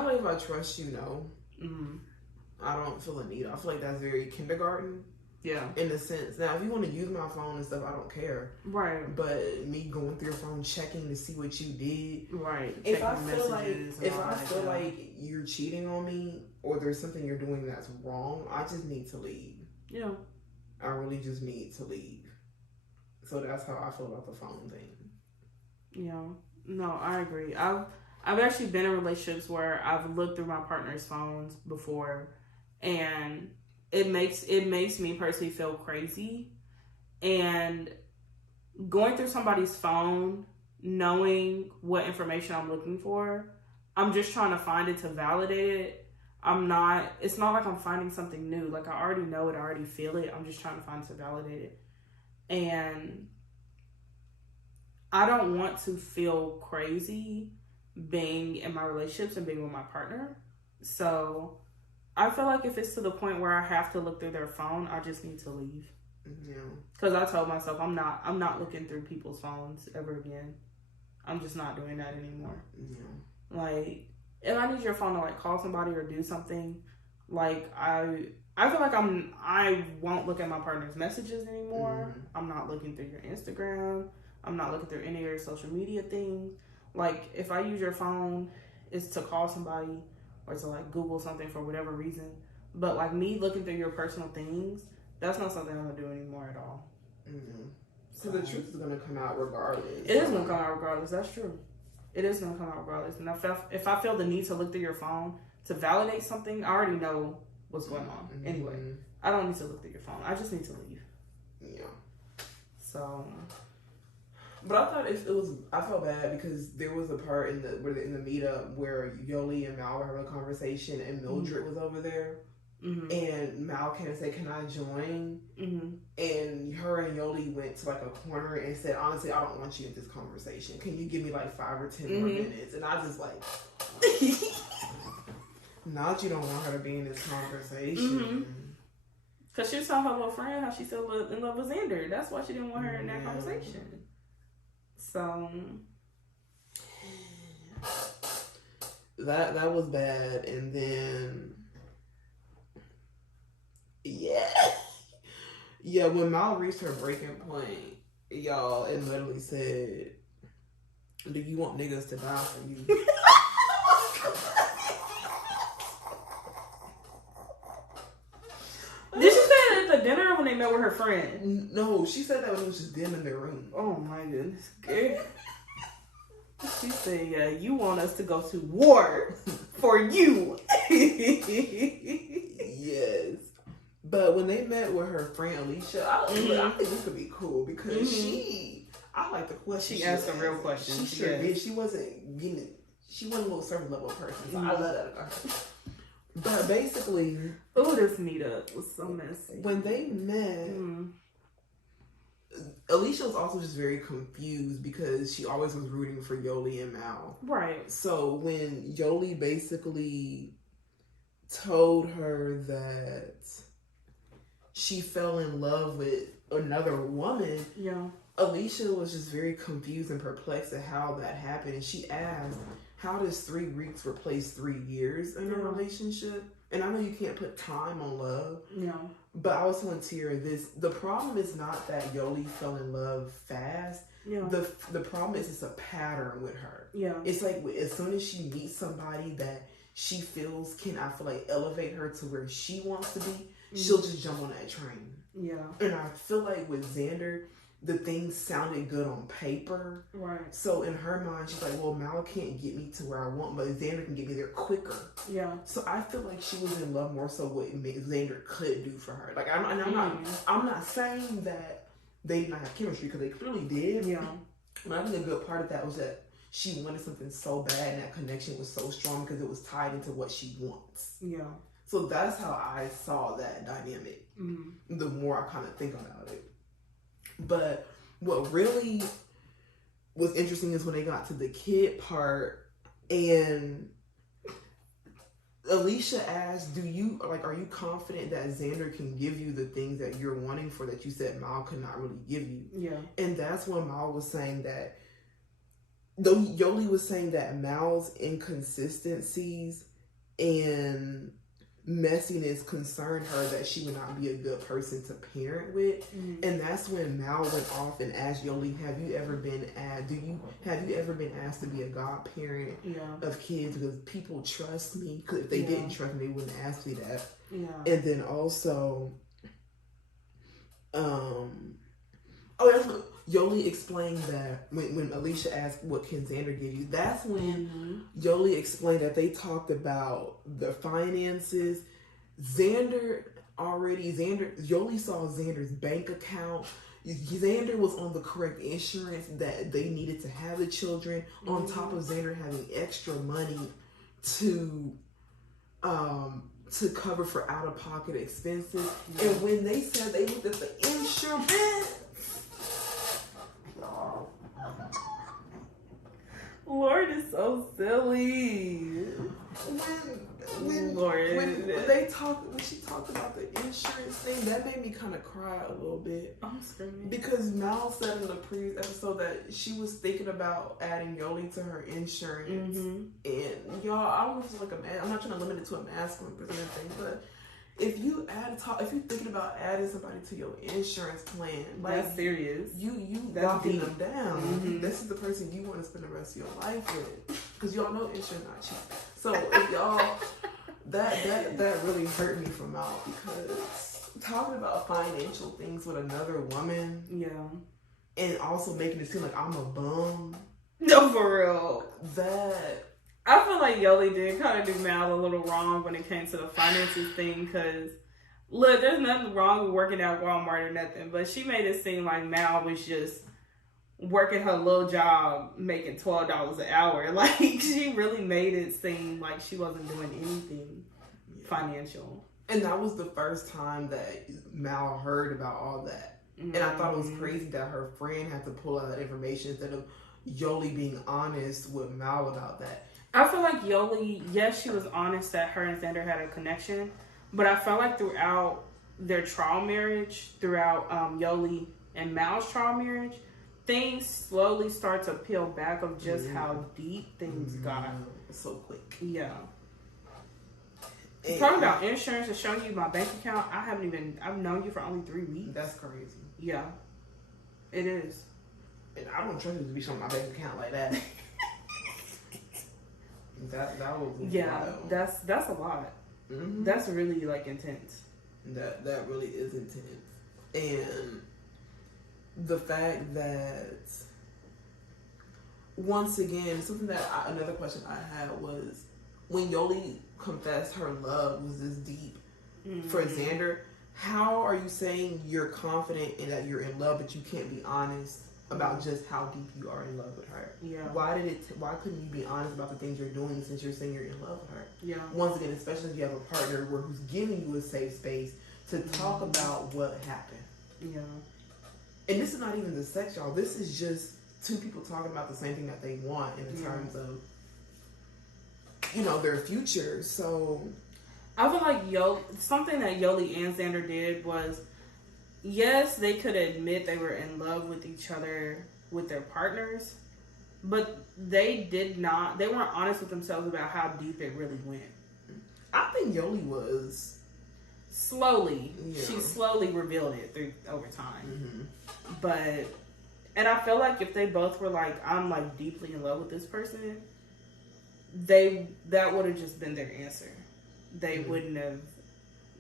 know if I trust you. No. I don't feel a need. I feel like that's very kindergarten. Yeah. In a sense. Now, if you want to use my phone and stuff, I don't care. Right. But me going through your phone, checking to see what you did. Right. If I feel like you're cheating on me or there's something you're doing that's wrong, I just need to leave. Yeah. I really just need to leave. So that's how I feel about the phone thing. Yeah. No, I agree. I've actually been in relationships where I've looked through my partner's phones before, and it makes me personally feel crazy. And going through somebody's phone, knowing what information I'm looking for, I'm just trying to find it to validate it. It's not like I'm finding something new. Like I already know it, I already feel it. I'm just trying to find it to validate it. And I don't want to feel crazy being in my relationships and being with my partner. So I feel like if it's to the point where I have to look through their phone, I just need to leave. Yeah. Because I told myself I'm not looking through people's phones ever again. I'm just not doing that anymore. Yeah. Like, if I need your phone to like call somebody or do something, like I feel like I won't look at my partner's messages anymore. I'm not looking through your Instagram. I'm not looking through any of your social media things. Like, if I use your phone, it's to call somebody or to like Google something for whatever reason. But like me looking through your personal things, that's not something I'm gonna do anymore at all. So the truth is gonna come out regardless. It is gonna come out regardless. That's true. It is gonna come out regardless. And if I feel the need to look through your phone to validate something, I already know what's going on. Anyway, I don't need to look through your phone. I just need to leave. Yeah. So. But I thought I felt bad because there was a part in the meetup where Yoli and Mal were having a conversation and Mildred was over there. And Mal came and said, "Can I join?" And her and Yoli went to like a corner and said, "Honestly, I don't want you in this conversation. Can you give me like 5 or 10 more minutes?" And I just like, not you don't want her to be in this conversation. Because she was telling her little friend how she fell in love with Xander. That's why she didn't want her in that conversation. So that was bad. And then yeah, when Mal reached her breaking point, y'all, it literally said, "Do you want niggas to die for you?" Did she say that at the dinner or when they met with her friend? No, she said that when it was just them in their room. Oh my goodness. She said, "Yeah, you want us to go to war for you." Yes. But when they met with her friend Alicia, I think this could be cool because I like the question. She asked a real question. She sure did. She wasn't a little surface level person. So I love that about her. But basically, this meetup was so messy. When they met, Alicia was also just very confused because she always was rooting for Yoli and Mal. Right. So when Yoli basically told her that she fell in love with another woman, Alicia was just very confused and perplexed at how that happened. And she asked, how does 3 weeks replace 3 years in a relationship? And I know you can't put time on love. But I was telling Tiara this. The problem is not that Yoli fell in love fast. The problem is it's a pattern with her. It's like as soon as she meets somebody that she feels can, I feel like, elevate her to where she wants to be, she'll just jump on that train. And I feel like with Xander, the things sounded good on paper. Right. So in her mind, she's like, well, Mal can't get me to where I want, but Xander can get me there quicker. So I feel like she was in love more so what Xander could do for her. Like, I'm not saying that they did not have chemistry, because they clearly did. But I think a good part of that was that she wanted something so bad, and that connection was so strong because it was tied into what she wants. So that's how I saw that dynamic. The more I kind of think about it. But what really was interesting is when they got to the kid part, and Alicia asked, are you confident that Xander can give you the things that you're wanting for that you said Mal could not really give you? Yeah. And that's when Mal was saying that, though Yoli was saying that Mal's inconsistencies and messiness concerned her, that she would not be a good person to parent with. Mm-hmm. And that's when Mal went off and asked Yoli, have you ever been asked to be a godparent of kids? Because people trust me. Because if they didn't trust me, they wouldn't ask me that. Yeah. And then also, Yoli explained that when Alicia asked what can Xander give you, that's when Yoli explained that they talked about the finances. Yoli saw Xander's bank account. Xander was on the correct insurance that they needed to have the children, on top of Xander having extra money to cover for out-of-pocket expenses. And when they said they looked at the insurance, Lord is so silly. When she talked about the insurance thing, that made me kind of cry a little bit. I'm screaming. Because Mal said in the previous episode that she was thinking about adding Yoli to her insurance. Mm-hmm. And y'all, I don't know if it's like I'm not trying to limit it to a masculine person thing, but if you're thinking about adding somebody to your insurance plan, that's serious. You locking them down. Mm-hmm. This is the person you want to spend the rest of your life with, because y'all know insurance not cheap. So if y'all, that really hurt me from Mal, because talking about financial things with another woman, and also making it seem like I'm a bum. No, for real. That. I feel like Yoli did kind of do Mal a little wrong when it came to the finances thing, because, look, there's nothing wrong with working at Walmart or nothing, but she made it seem like Mal was just working her little job, making $12 an hour. Like, she really made it seem like she wasn't doing anything financial. And that was the first time that Mal heard about all that. Mm-hmm. And I thought it was crazy that her friend had to pull out that information instead of Yoli being honest with Mal about that. I feel like Yoli, yes, she was honest that her and Xander had a connection, but I felt like throughout their trial marriage, throughout Yoli and Mal's trial marriage, things slowly start to peel back of just how deep things got. So quick. Yeah. Talking about insurance and showing you my bank account, I've known you for only 3 weeks. That's crazy. Yeah. It is. And I don't trust you to be showing my bank account like that. That was wild. That's a lot. Mm-hmm. That's really intense. That really is intense. And the fact that, once again, another question I had was, when Yoli confessed her love was this deep for Xander, how are you saying you're confident in that you're in love, but you can't be honest about just how deep you are in love with her? Yeah. Why couldn't you be honest about the things you're doing, since you're saying you're in love with her? Yeah. Once again, especially if you have a partner who's giving you a safe space to talk about what happened. Yeah. And this is not even the sex, y'all. This is just two people talking about the same thing that they want in terms of, their future. So I feel like something that Yoli and Xander did was, yes, they could admit they were in love with each other, with their partners, but they weren't honest with themselves about how deep it really went. I think Yoli was. Slowly. Yeah. She slowly revealed it over time. Mm-hmm. And I feel like if they both were like, I'm deeply in love with this person, that would have just been their answer. They wouldn't have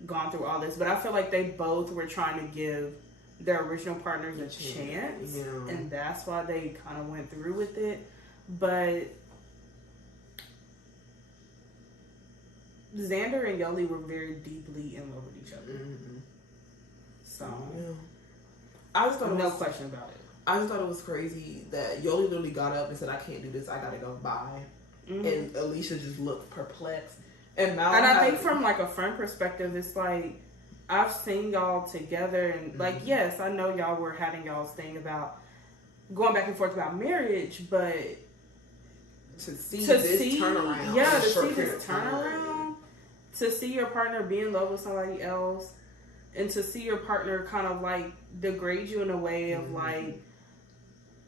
gone through all this. But I feel like they both were trying to give their original partners a chance. Yeah. And that's why they kind of went through with it. But Xander and Yoli were very deeply in love with each other. Mm-hmm. So, I just thought no question about it. I just thought it was crazy that Yoli literally got up and said, I can't do this, I gotta go bye. Mm-hmm. And Alicia just looked perplexed. And I think from a friend perspective, it's I've seen y'all together, and yes, I know y'all were having y'all's thing about going back and forth about marriage, but to see this turnaround. Yeah, to see this turnaround. to see your partner be in love with somebody else, and to see your partner kind of like degrade you in a way of like,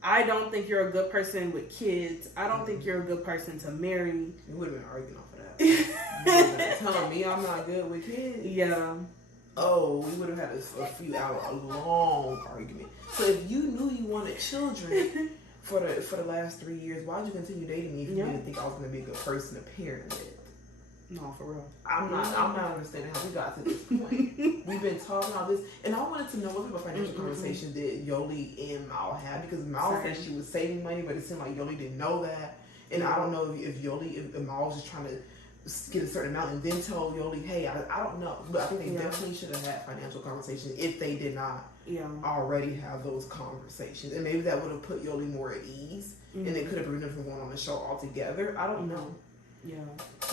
I don't think you're a good person with kids. I don't think you're a good person to marry. We would have been arguing off of that. Telling me I'm not good with kids. Yeah. Oh, we would have had a long argument. So if you knew you wanted children for the last 3 years, why'd you continue dating me if you didn't think I was going to be a good person to parent with? No, for real. I'm not understanding how we got to this point. We've been talking about this, and I wanted to know what type of financial conversation did Yoli and Mal have, because Mal said she was saving money, but it seemed like Yoli didn't know that, and I don't know if Mal was just trying to get a certain amount and then tell Yoli, hey, I don't know, but I think they definitely should have had financial conversations if they did not already have those conversations, and maybe that would have put Yoli more at ease, and it could have prevented from going on the show altogether. I don't know. Yeah.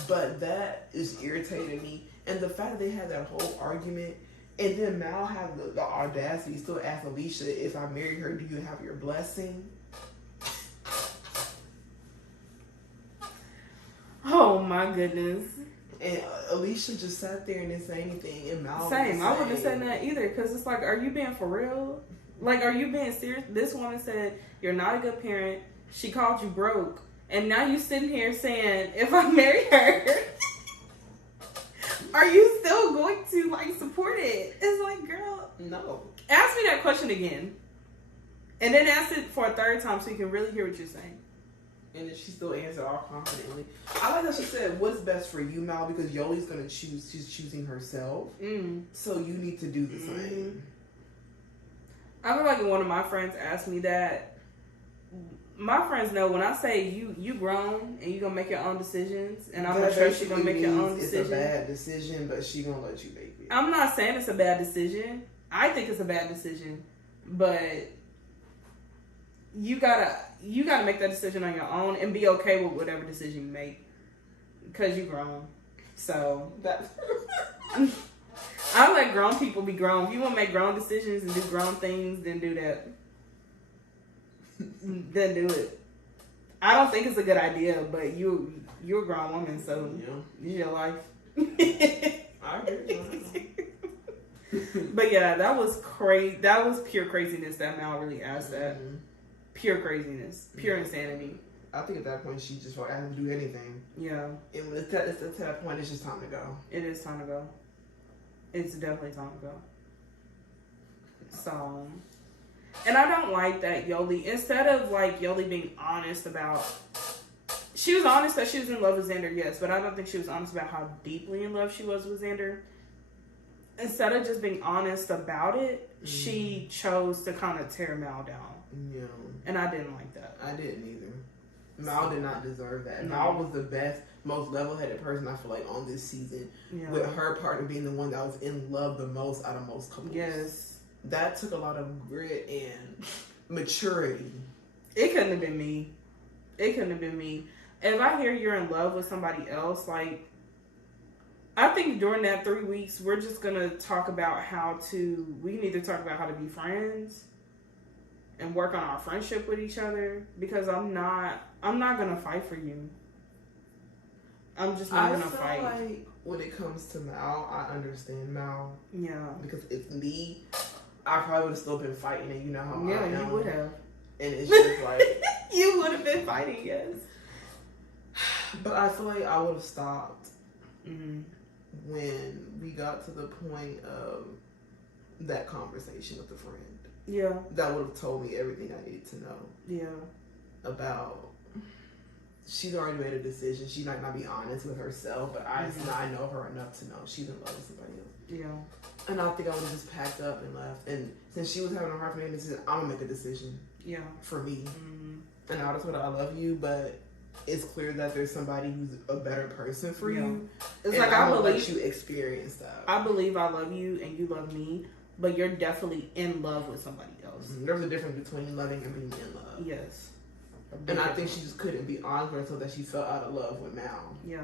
But that is irritating me. And the fact that they had that whole argument, and then Mal had the audacity to still ask Alicia, if I marry her, do you have your blessing? Oh my goodness. And Alicia just sat there and didn't say anything. And Mal Same. I wouldn't have said that either, because it's like, are you being for real? Like, are you being serious? This woman said, you're not a good parent. She called you broke. And now you sitting here saying, if I marry her, are you still going to like support it? It's like, girl, no. Ask me that question again, and then ask it for a third time so you can really hear what you're saying. And then she still answered all confidently. I like that she said, "What's best for you, Mal?" Because Yoli's gonna choose. She's choosing herself. So you need to do the same. I feel like one of my friends asked me that. My friends know when I say you grown and you gonna make your own decisions, and I'm not sure she's gonna make your own decision. It's a bad decision, but she gonna let you make it. I'm not saying it's a bad decision. I think it's a bad decision, but you gotta make that decision on your own and be okay with whatever decision you make, because you grown. So that's. I let grown people be grown. If you want to make grown decisions and do grown things, then do that. Then do it. I don't think it's a good idea, but you're a grown woman, so it's your life. I agree. But yeah, that was crazy. That was pure craziness that Mal really asked that. Pure craziness. Pure insanity. I think at that point she just felt like I had to do anything. Yeah. And at that point, it's just time to go. It is time to go. It's definitely time to go. So... And I don't like that Yoli, instead of like Yoli being honest about, she was honest that she was in love with Xander, yes, but I don't think she was honest about how deeply in love she was with Xander. Instead of just being honest about it, she chose to kind of tear Mal down. Yeah. And I didn't like that. I didn't either. Mal did not deserve that. No. Mal was the best, most level-headed person I feel like on this season, with her partner being the one that was in love the most out of most couples. Yes. That took a lot of grit and maturity. It couldn't have been me. It couldn't have been me. If I hear you're in love with somebody else, like, I think during that 3 weeks, we're just going to talk about we need to talk about how to be friends and work on our friendship with each other, because I'm not going to fight for you. I'm just not going to fight. Like when it comes to Mal, I understand Mal. Yeah. Because it's me. I probably would have still been fighting, and you know how I am. Yeah, you would have. And it's just like... You would have been fighting, yes. But I feel like I would have stopped when we got to the point of that conversation with a friend. Yeah. That would have told me everything I needed to know. Yeah. About... She's already made a decision. She might not be honest with herself, but I know her enough to know she's in love with somebody else. Yeah. And I think I would have just packed up and left. And since she was having a hard time making a decision, I'm going to make a decision. Yeah. For me. And I just want I love you, but it's clear that there's somebody who's a better person for you. It's like I believe let you experience that. I believe I love you and you love me, but you're definitely in love with somebody else. There's a difference between loving and being in love. Yes. And I think she just couldn't be honest with herself that she fell out of love with Mal. Yeah.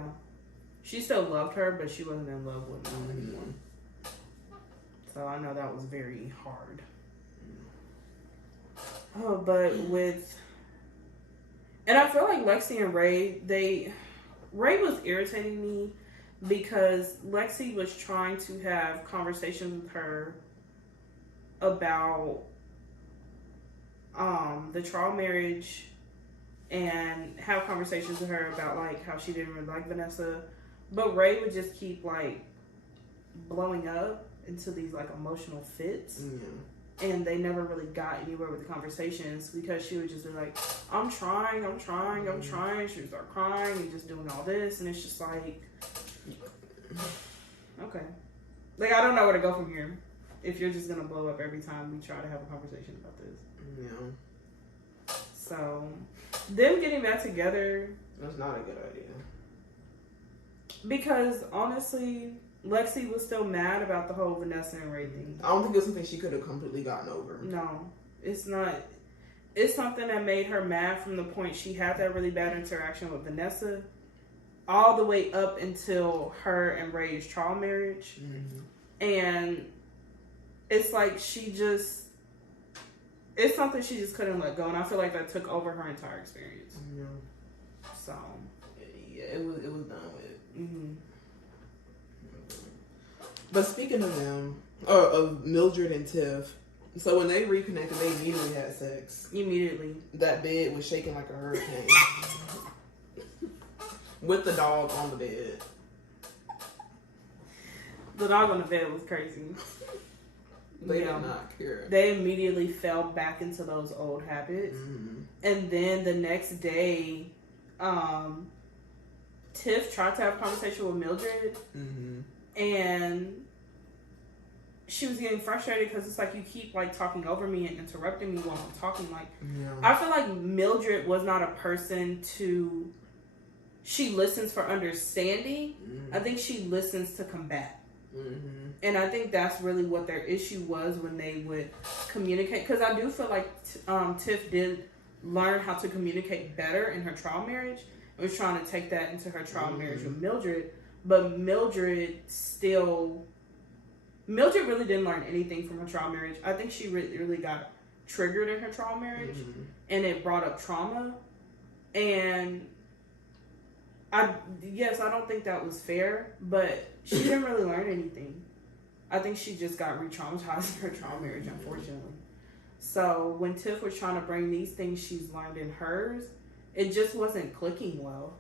She still loved her, but she wasn't in love with Mal anymore. So I know that was very hard. Oh, but and I feel like Lexi and Ray was irritating me because Lexi was trying to have conversations with her about the trial marriage and have conversations with her about like how she didn't really like Vanessa, but Ray would just keep like blowing up into these like emotional fits. And they never really got anywhere with the conversations because she would just be like, I'm trying. She would start crying and just doing all this. And it's just like, okay. Like, I don't know where to go from here if you're just going to blow up every time we try to have a conversation about this. Yeah. So, them getting back together. That's not a good idea. Because, honestly, Lexi was still mad about the whole Vanessa and Ray thing. I don't think it's something she could have completely gotten over. No, it's not. It's something that made her mad from the point she had that really bad interaction with Vanessa, all the way up until her and Ray's trial marriage. And it's like it's something she just couldn't let go. And I feel like that took over her entire experience. Yeah. So. Yeah, it was done with. But speaking of them, of Mildred and Tiff, so when they reconnected, they immediately had sex. Immediately. That bed was shaking like a hurricane. With the dog on the bed. The dog on the bed was crazy. They did not care. They immediately fell back into those old habits. And then the next day, Tiff tried to have a conversation with Mildred. And she was getting frustrated because it's like you keep like talking over me and interrupting me while I'm talking. Like, I feel like Mildred was not a person to. She listens for understanding. I think she listens to combat. And I think that's really what their issue was when they would communicate. Because I do feel like Tiff did learn how to communicate better in her trial marriage. And was trying to take that into her trial marriage with Mildred. But Mildred really didn't learn anything from her trial marriage. I think she really got triggered in her trial marriage, and it brought up trauma. And I don't think that was fair, but she didn't really learn anything. I think she just got re-traumatized in her trial marriage, unfortunately. So when Tiff was trying to bring these things she's learned in hers, it just wasn't clicking well.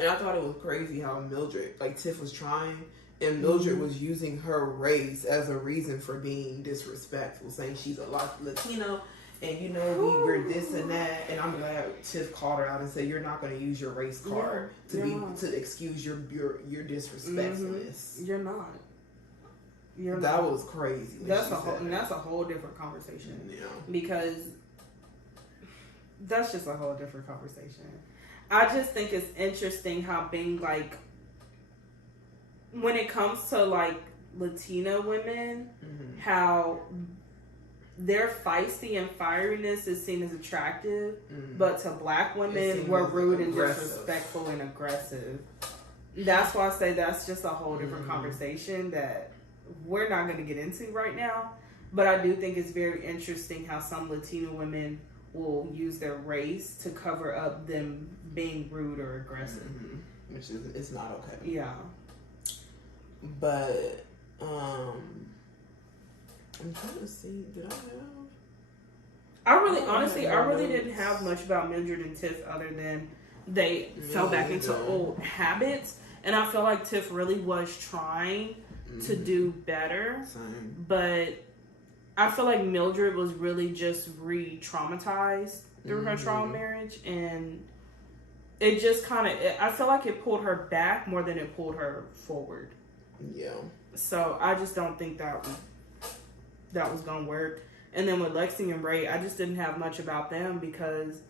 And I thought it was crazy how Mildred, like Tiff was trying, and Mildred was using her race as a reason for being disrespectful, saying she's a Latino, and we're this and that. And I'm glad Tiff called her out and said, "You're not going to use your race card to excuse your disrespectfulness. You're not. That was crazy. That's a whole different conversation. Yeah. Because that's just a whole different conversation. I just think it's interesting how being like, when it comes to like Latina women, how their feisty and fieriness is seen as attractive, but to black women, we're rude and disrespectful and aggressive. That's why I say that's just a whole different conversation that we're not going to get into right now. But I do think it's very interesting how some Latina women will use their race to cover up them being rude or aggressive. Which is, it's not okay. Yeah. But, I'm trying to see, did I have? I really didn't have much about Mildred and Tiff other than they fell back into old habits. And I feel like Tiff really was trying to do better. Same. But I feel like Mildred was really just re-traumatized through her trial marriage, and it just kind of, I feel like it pulled her back more than it pulled her forward. Yeah. So I just don't think that was going to work. And then with Lexi and Ray, I just didn't have much about them because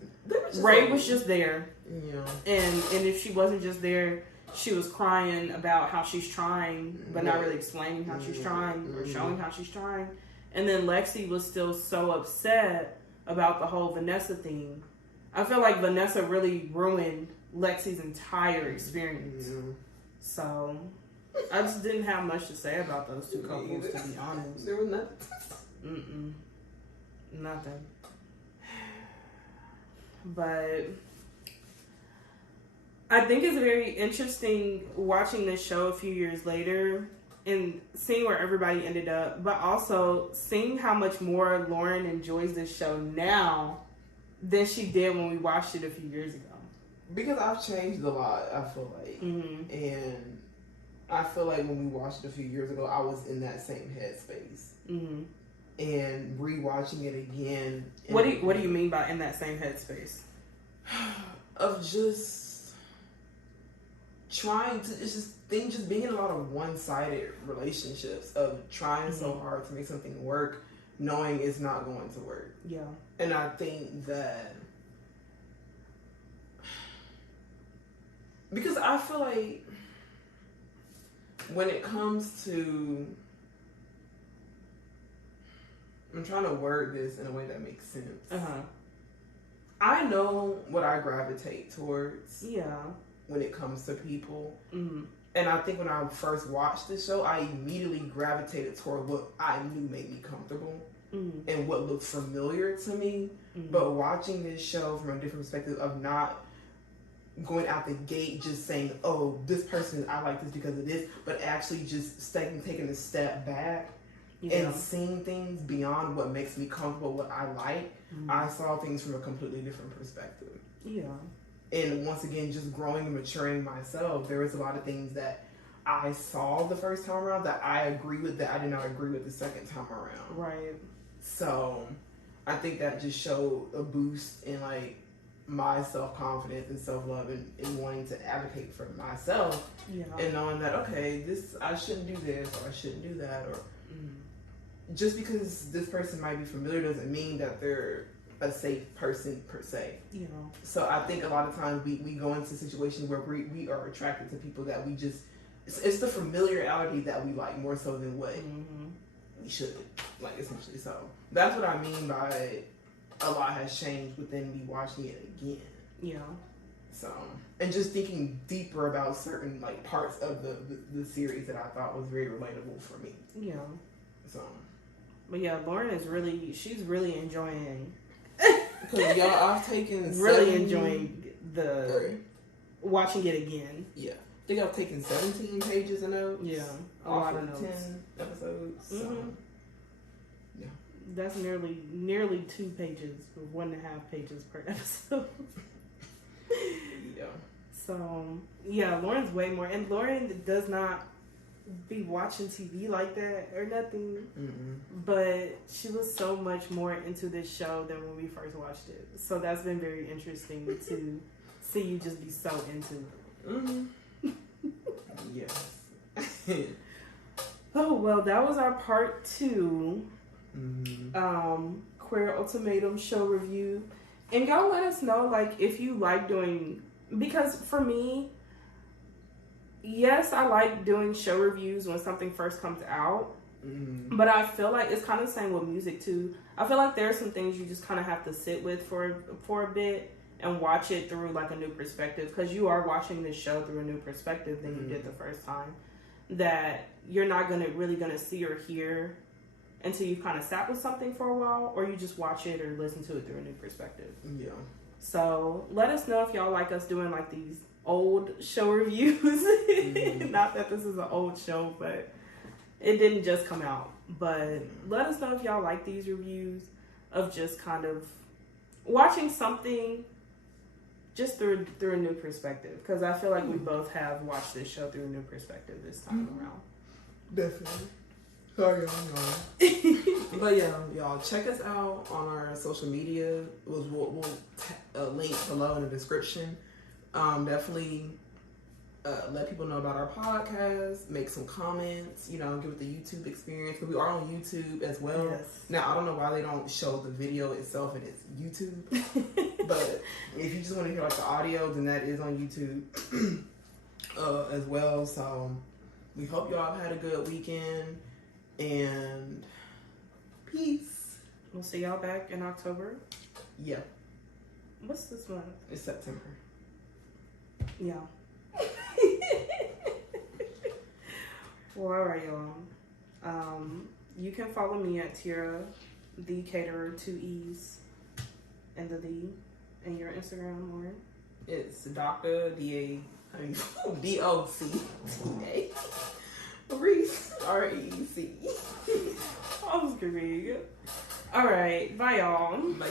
Ray was just there. Yeah. And if she wasn't just there, she was crying about how she's trying, but not really explaining how she's trying or showing how she's trying. And then Lexi was still so upset about the whole Vanessa thing. I feel like Vanessa really ruined Lexi's entire experience. So I just didn't have much to say about those two couples, to be honest. There was nothing. Nothing. But I think it's very interesting watching this show a few years later and seeing where everybody ended up, but also seeing how much more Lauren enjoys this show now than she did when we watched it a few years ago. Because I've changed a lot, I feel like. Mm-hmm. And I feel like when we watched it a few years ago, I was in that same headspace. Mm-hmm. And rewatching it again. What do you mean by in that same headspace? Of just trying to, it's just being in a lot of one-sided relationships, of trying so hard to make something work, knowing it's not going to work. Yeah. And I think that, because I feel like when it comes to, I'm trying to word this in a way that makes sense. I know what I gravitate towards. Yeah. When it comes to people. Mm-hmm. And I think when I first watched this show, I immediately gravitated toward what I knew made me comfortable and what looked familiar to me. But watching this show from a different perspective of not going out the gate just saying, oh, this person, I like this because of this, but actually just taking a step back and seeing things beyond what makes me comfortable, what I like. I saw things from a completely different perspective. Yeah. And once again, just growing and maturing myself, there was a lot of things that I saw the first time around that I agree with that I did not agree with the second time around. Right. So I think that just showed a boost in like my self-confidence and self-love and wanting to advocate for myself. Yeah. And knowing that, okay, I shouldn't do this or I shouldn't do that, or just because this person might be familiar doesn't mean that they're a safe person per se. You know. So I think a lot of times we go into situations where we are attracted to people that we just, it's the familiarity that we like more so than what we should, like, essentially. So that's what I mean by a lot has changed within me watching it again. Yeah. So, and just thinking deeper about certain like parts of the series that I thought was very relatable for me. Yeah. So. But yeah, Lauren is she's really enjoying. Because y'all, I've taken really enjoying watching it again. Yeah, I think I've taken 17 pages of notes. Yeah, a lot of notes. 10 episodes. So, yeah, that's nearly 2 pages, with 1.5 pages per episode. Yeah. So yeah, Lauren's way more, and Lauren does not be watching TV like that or nothing. But she was so much more into this show than when we first watched it. So that's been very interesting to see you just be so into it. Yes. Oh, well, that was our part 2 Queer Ultimatum show review. And y'all let us know, like, if you like doing, because for me, yes, I like doing show reviews when something first comes out, but I feel like it's kind of the same with music too. I feel like there are some things you just kind of have to sit with for a bit and watch it through like a new perspective, because you are watching this show through a new perspective than you did the first time, that you're not really gonna see or hear until you've kind of sat with something for a while, or you just watch it or listen to it through a new perspective. Yeah. So let us know if y'all like us doing like these old show reviews. Not that this is an old show, but it didn't just come out. But let us know if y'all like these reviews of just kind of watching something just through a new perspective, because I feel like we both have watched this show through a new perspective this time around. Definitely. Sorry, y'all. But yeah, y'all check us out on our social media. We'll link below in the description. Definitely let people know about our podcast, make some comments, give it the YouTube experience, because we are on YouTube as well. Yes. Now, I don't know why they don't show the video itself and it's YouTube, but if you just want to hear like the audio, then that is on YouTube as well. So we hope y'all had a good weekend, and peace. We'll see y'all back in October. Yeah. What's this month? It's September. Yeah. Well, all right, y'all. You can follow me at Tiara, the Caterer, 2 E's, and the D, and your Instagram, Lauren. It's Dr. D-O-C-T-A. Reese, R-E-E-C. I'm screaming. All right, bye y'all. Bye.